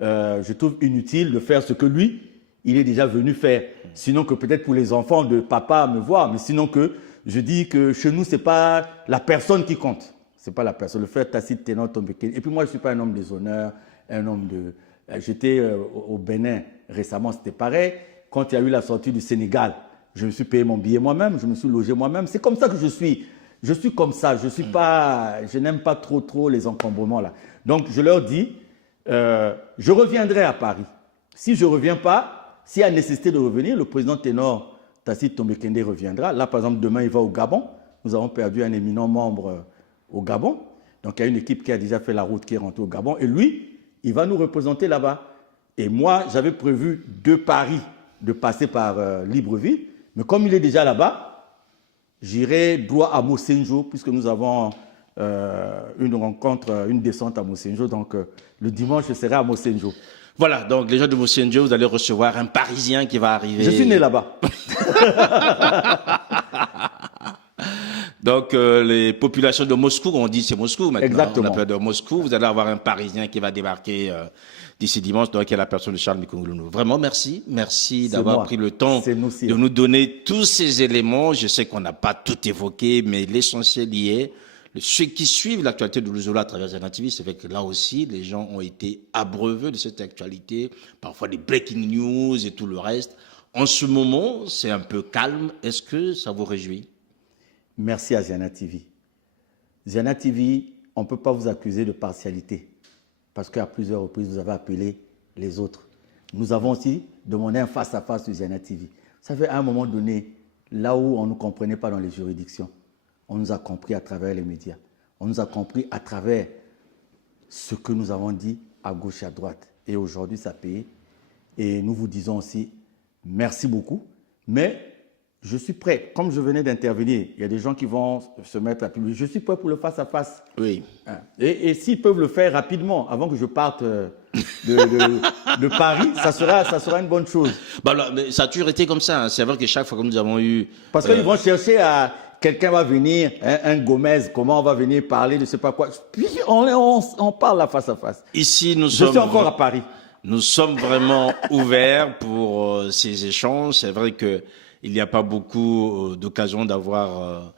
je trouve inutile de faire ce que lui, il est déjà venu faire. Sinon que peut-être pour les enfants de papa me voir, mais sinon que je dis que chez nous, ce n'est pas la personne qui compte. Ce n'est pas la personne. Le frère Tacite Ténor Tombéké. Et puis moi, je ne suis pas un homme des honneurs, un homme de... J'étais au Bénin récemment, c'était pareil. Quand il y a eu la sortie du Sénégal, je me suis payé mon billet moi-même, je me suis logé moi-même. C'est comme ça que je suis. Je suis comme ça. Je n'aime pas trop les encombrements là. Donc je leur dis, je reviendrai à Paris. Si je ne reviens pas, s'il y a nécessité de revenir, le président Ténor Tacite Tombékende reviendra. Là, par exemple, demain, il va au Gabon. Nous avons perdu un éminent membre au Gabon. Donc il y a une équipe qui a déjà fait la route qui est rentrée au Gabon. Et lui, il va nous représenter là-bas. Et moi, j'avais prévu de Paris de passer par Libreville. Mais comme il est déjà là-bas, j'irai droit à Mosenjo, puisque nous avons une rencontre, une descente à Mosenjo. Donc, le dimanche, je serai à Mosenjo. Voilà, donc les gens de Mosenjo, vous allez recevoir un Parisien qui va arriver. Je suis né là-bas. Donc, les populations de Moscou, on dit c'est Moscou maintenant. Exactement. On appelle de Moscou. Vous allez avoir un Parisien qui va débarquer d'ici dimanche, donc il y a la personne de Charles Mikungulu. Vraiment, merci. Merci d'avoir pris le temps de nous donner tous ces éléments. Je sais qu'on n'a pas tout évoqué, mais l'essentiel y est. Ceux qui suivent l'actualité de Louzola à travers Zana TV, c'est vrai que là aussi, les gens ont été abreuvés de cette actualité, parfois des breaking news et tout le reste. En ce moment, c'est un peu calme. Est-ce que ça vous réjouit? Merci à Ziana TV. Ziana TV, on ne peut pas vous accuser de partialité. Parce qu'à plusieurs reprises, vous avez appelé les autres. Nous avons aussi demandé un face-à-face sur Ziana TV. Ça fait à un moment donné, là où on ne nous comprenait pas dans les juridictions, on nous a compris à travers les médias. On nous a compris à travers ce que nous avons dit à gauche et à droite. Et aujourd'hui, ça paye. Et nous vous disons aussi merci beaucoup. Mais je suis prêt. Comme je venais d'intervenir, il y a des gens qui vont se mettre à publier. Je suis prêt pour le face-à-face. Oui. Et s'ils peuvent le faire rapidement, avant que je parte de Paris, ça sera une bonne chose. Bah, là, mais ça a toujours été comme ça. Hein. C'est vrai que chaque fois que nous avons eu... Parce qu'ils vont chercher à... Quelqu'un va venir, un Gomez, comment on va venir parler de je ne sais pas quoi. Puis on parle là face à face. Ici, nous Je suis encore à Paris. Nous sommes vraiment ouverts pour ces échanges. C'est vrai qu'il n'y a pas beaucoup d'occasions d'avoir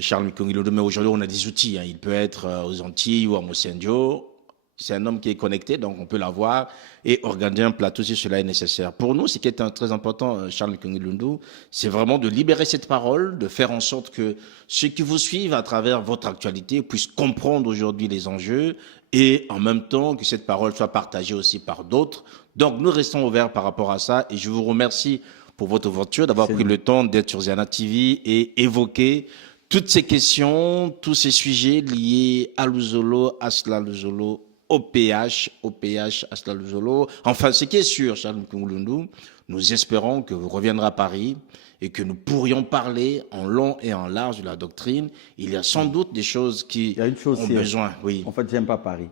Charles Mikung Ilundu, mais aujourd'hui, on a des outils. Hein. Il peut être aux Antilles ou à Mosendio. C'est un homme qui est connecté, donc on peut l'avoir et organiser un plateau si cela est nécessaire. Pour nous, ce qui est très important, Charles Mikung Ilundu, c'est vraiment de libérer cette parole, de faire en sorte que ceux qui vous suivent à travers votre actualité puissent comprendre aujourd'hui les enjeux et en même temps que cette parole soit partagée aussi par d'autres. Donc nous restons ouverts par rapport à ça et je vous remercie pour votre ouverture, d'avoir pris le temps d'être sur Ziana TV et évoquer toutes ces questions, tous ces sujets liés à Luzolo, à Asla Luzolo, OPH, Asla Luzolo. Enfin, ce qui est sûr, Charles Mikung Ilundu, nous espérons que vous reviendrez à Paris et que nous pourrions parler en long et en large de la doctrine. Il y a sans doute des choses qui ont besoin. Oui. En fait, j'aime pas Paris.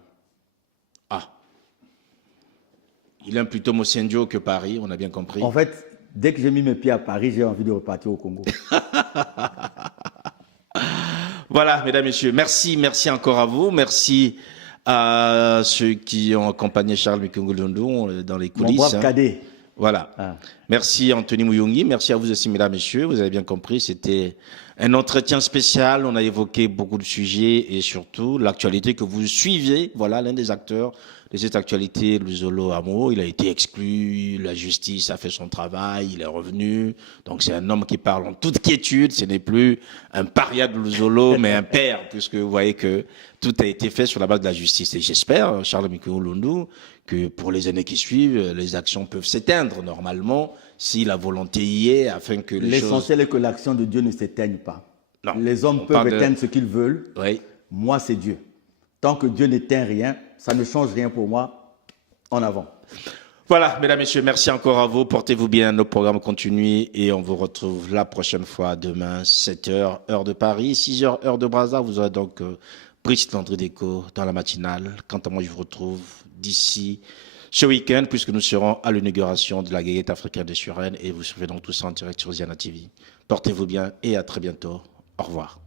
Ah. Il aime plutôt Mosendio que Paris, on a bien compris. En fait, dès que j'ai mis mes pieds à Paris, j'ai envie de repartir au Congo. Voilà, mesdames, messieurs, merci encore à vous. Merci à ceux qui ont accompagné Charles Mikung Ilundu dans les coulisses. Mon brave cadet. Voilà. Ah. Merci Anthony Muyungi. Merci à vous aussi, mesdames, messieurs. Vous avez bien compris, c'était un entretien spécial. On a évoqué beaucoup de sujets et surtout l'actualité que vous suivez. Voilà, l'un des acteurs de cette actualité, Luzolo Amo. Il a été exclu. La justice a fait son travail. Il est revenu. Donc, c'est un homme qui parle en toute quiétude. Ce n'est plus un paria de Luzolo, mais un père, puisque vous voyez que tout a été fait sur la base de la justice. Et j'espère, Charles Mikung Ilundu, que pour les années qui suivent, les actions peuvent s'éteindre normalement si la volonté y est afin que les choses... L'essentiel est que l'action de Dieu ne s'éteigne pas. Non, les hommes peuvent éteindre ce qu'ils veulent. Oui. Moi, c'est Dieu. Tant que Dieu n'éteint rien, ça ne change rien pour moi. En avant. Voilà, mesdames, messieurs, merci encore à vous. Portez-vous bien, nos programmes continuent et on vous retrouve la prochaine fois demain, 7h, heure de Paris, 6h, heure de Brazza. Vous aurez donc Brice Landry Déco dans la matinale. Quant à moi, je vous retrouve d'ici ce week-end, puisque nous serons à l'inauguration de la Guéguette africaine de Suresnes et vous suivez donc tout ça en direct sur Ziana TV. Portez-vous bien et à très bientôt. Au revoir.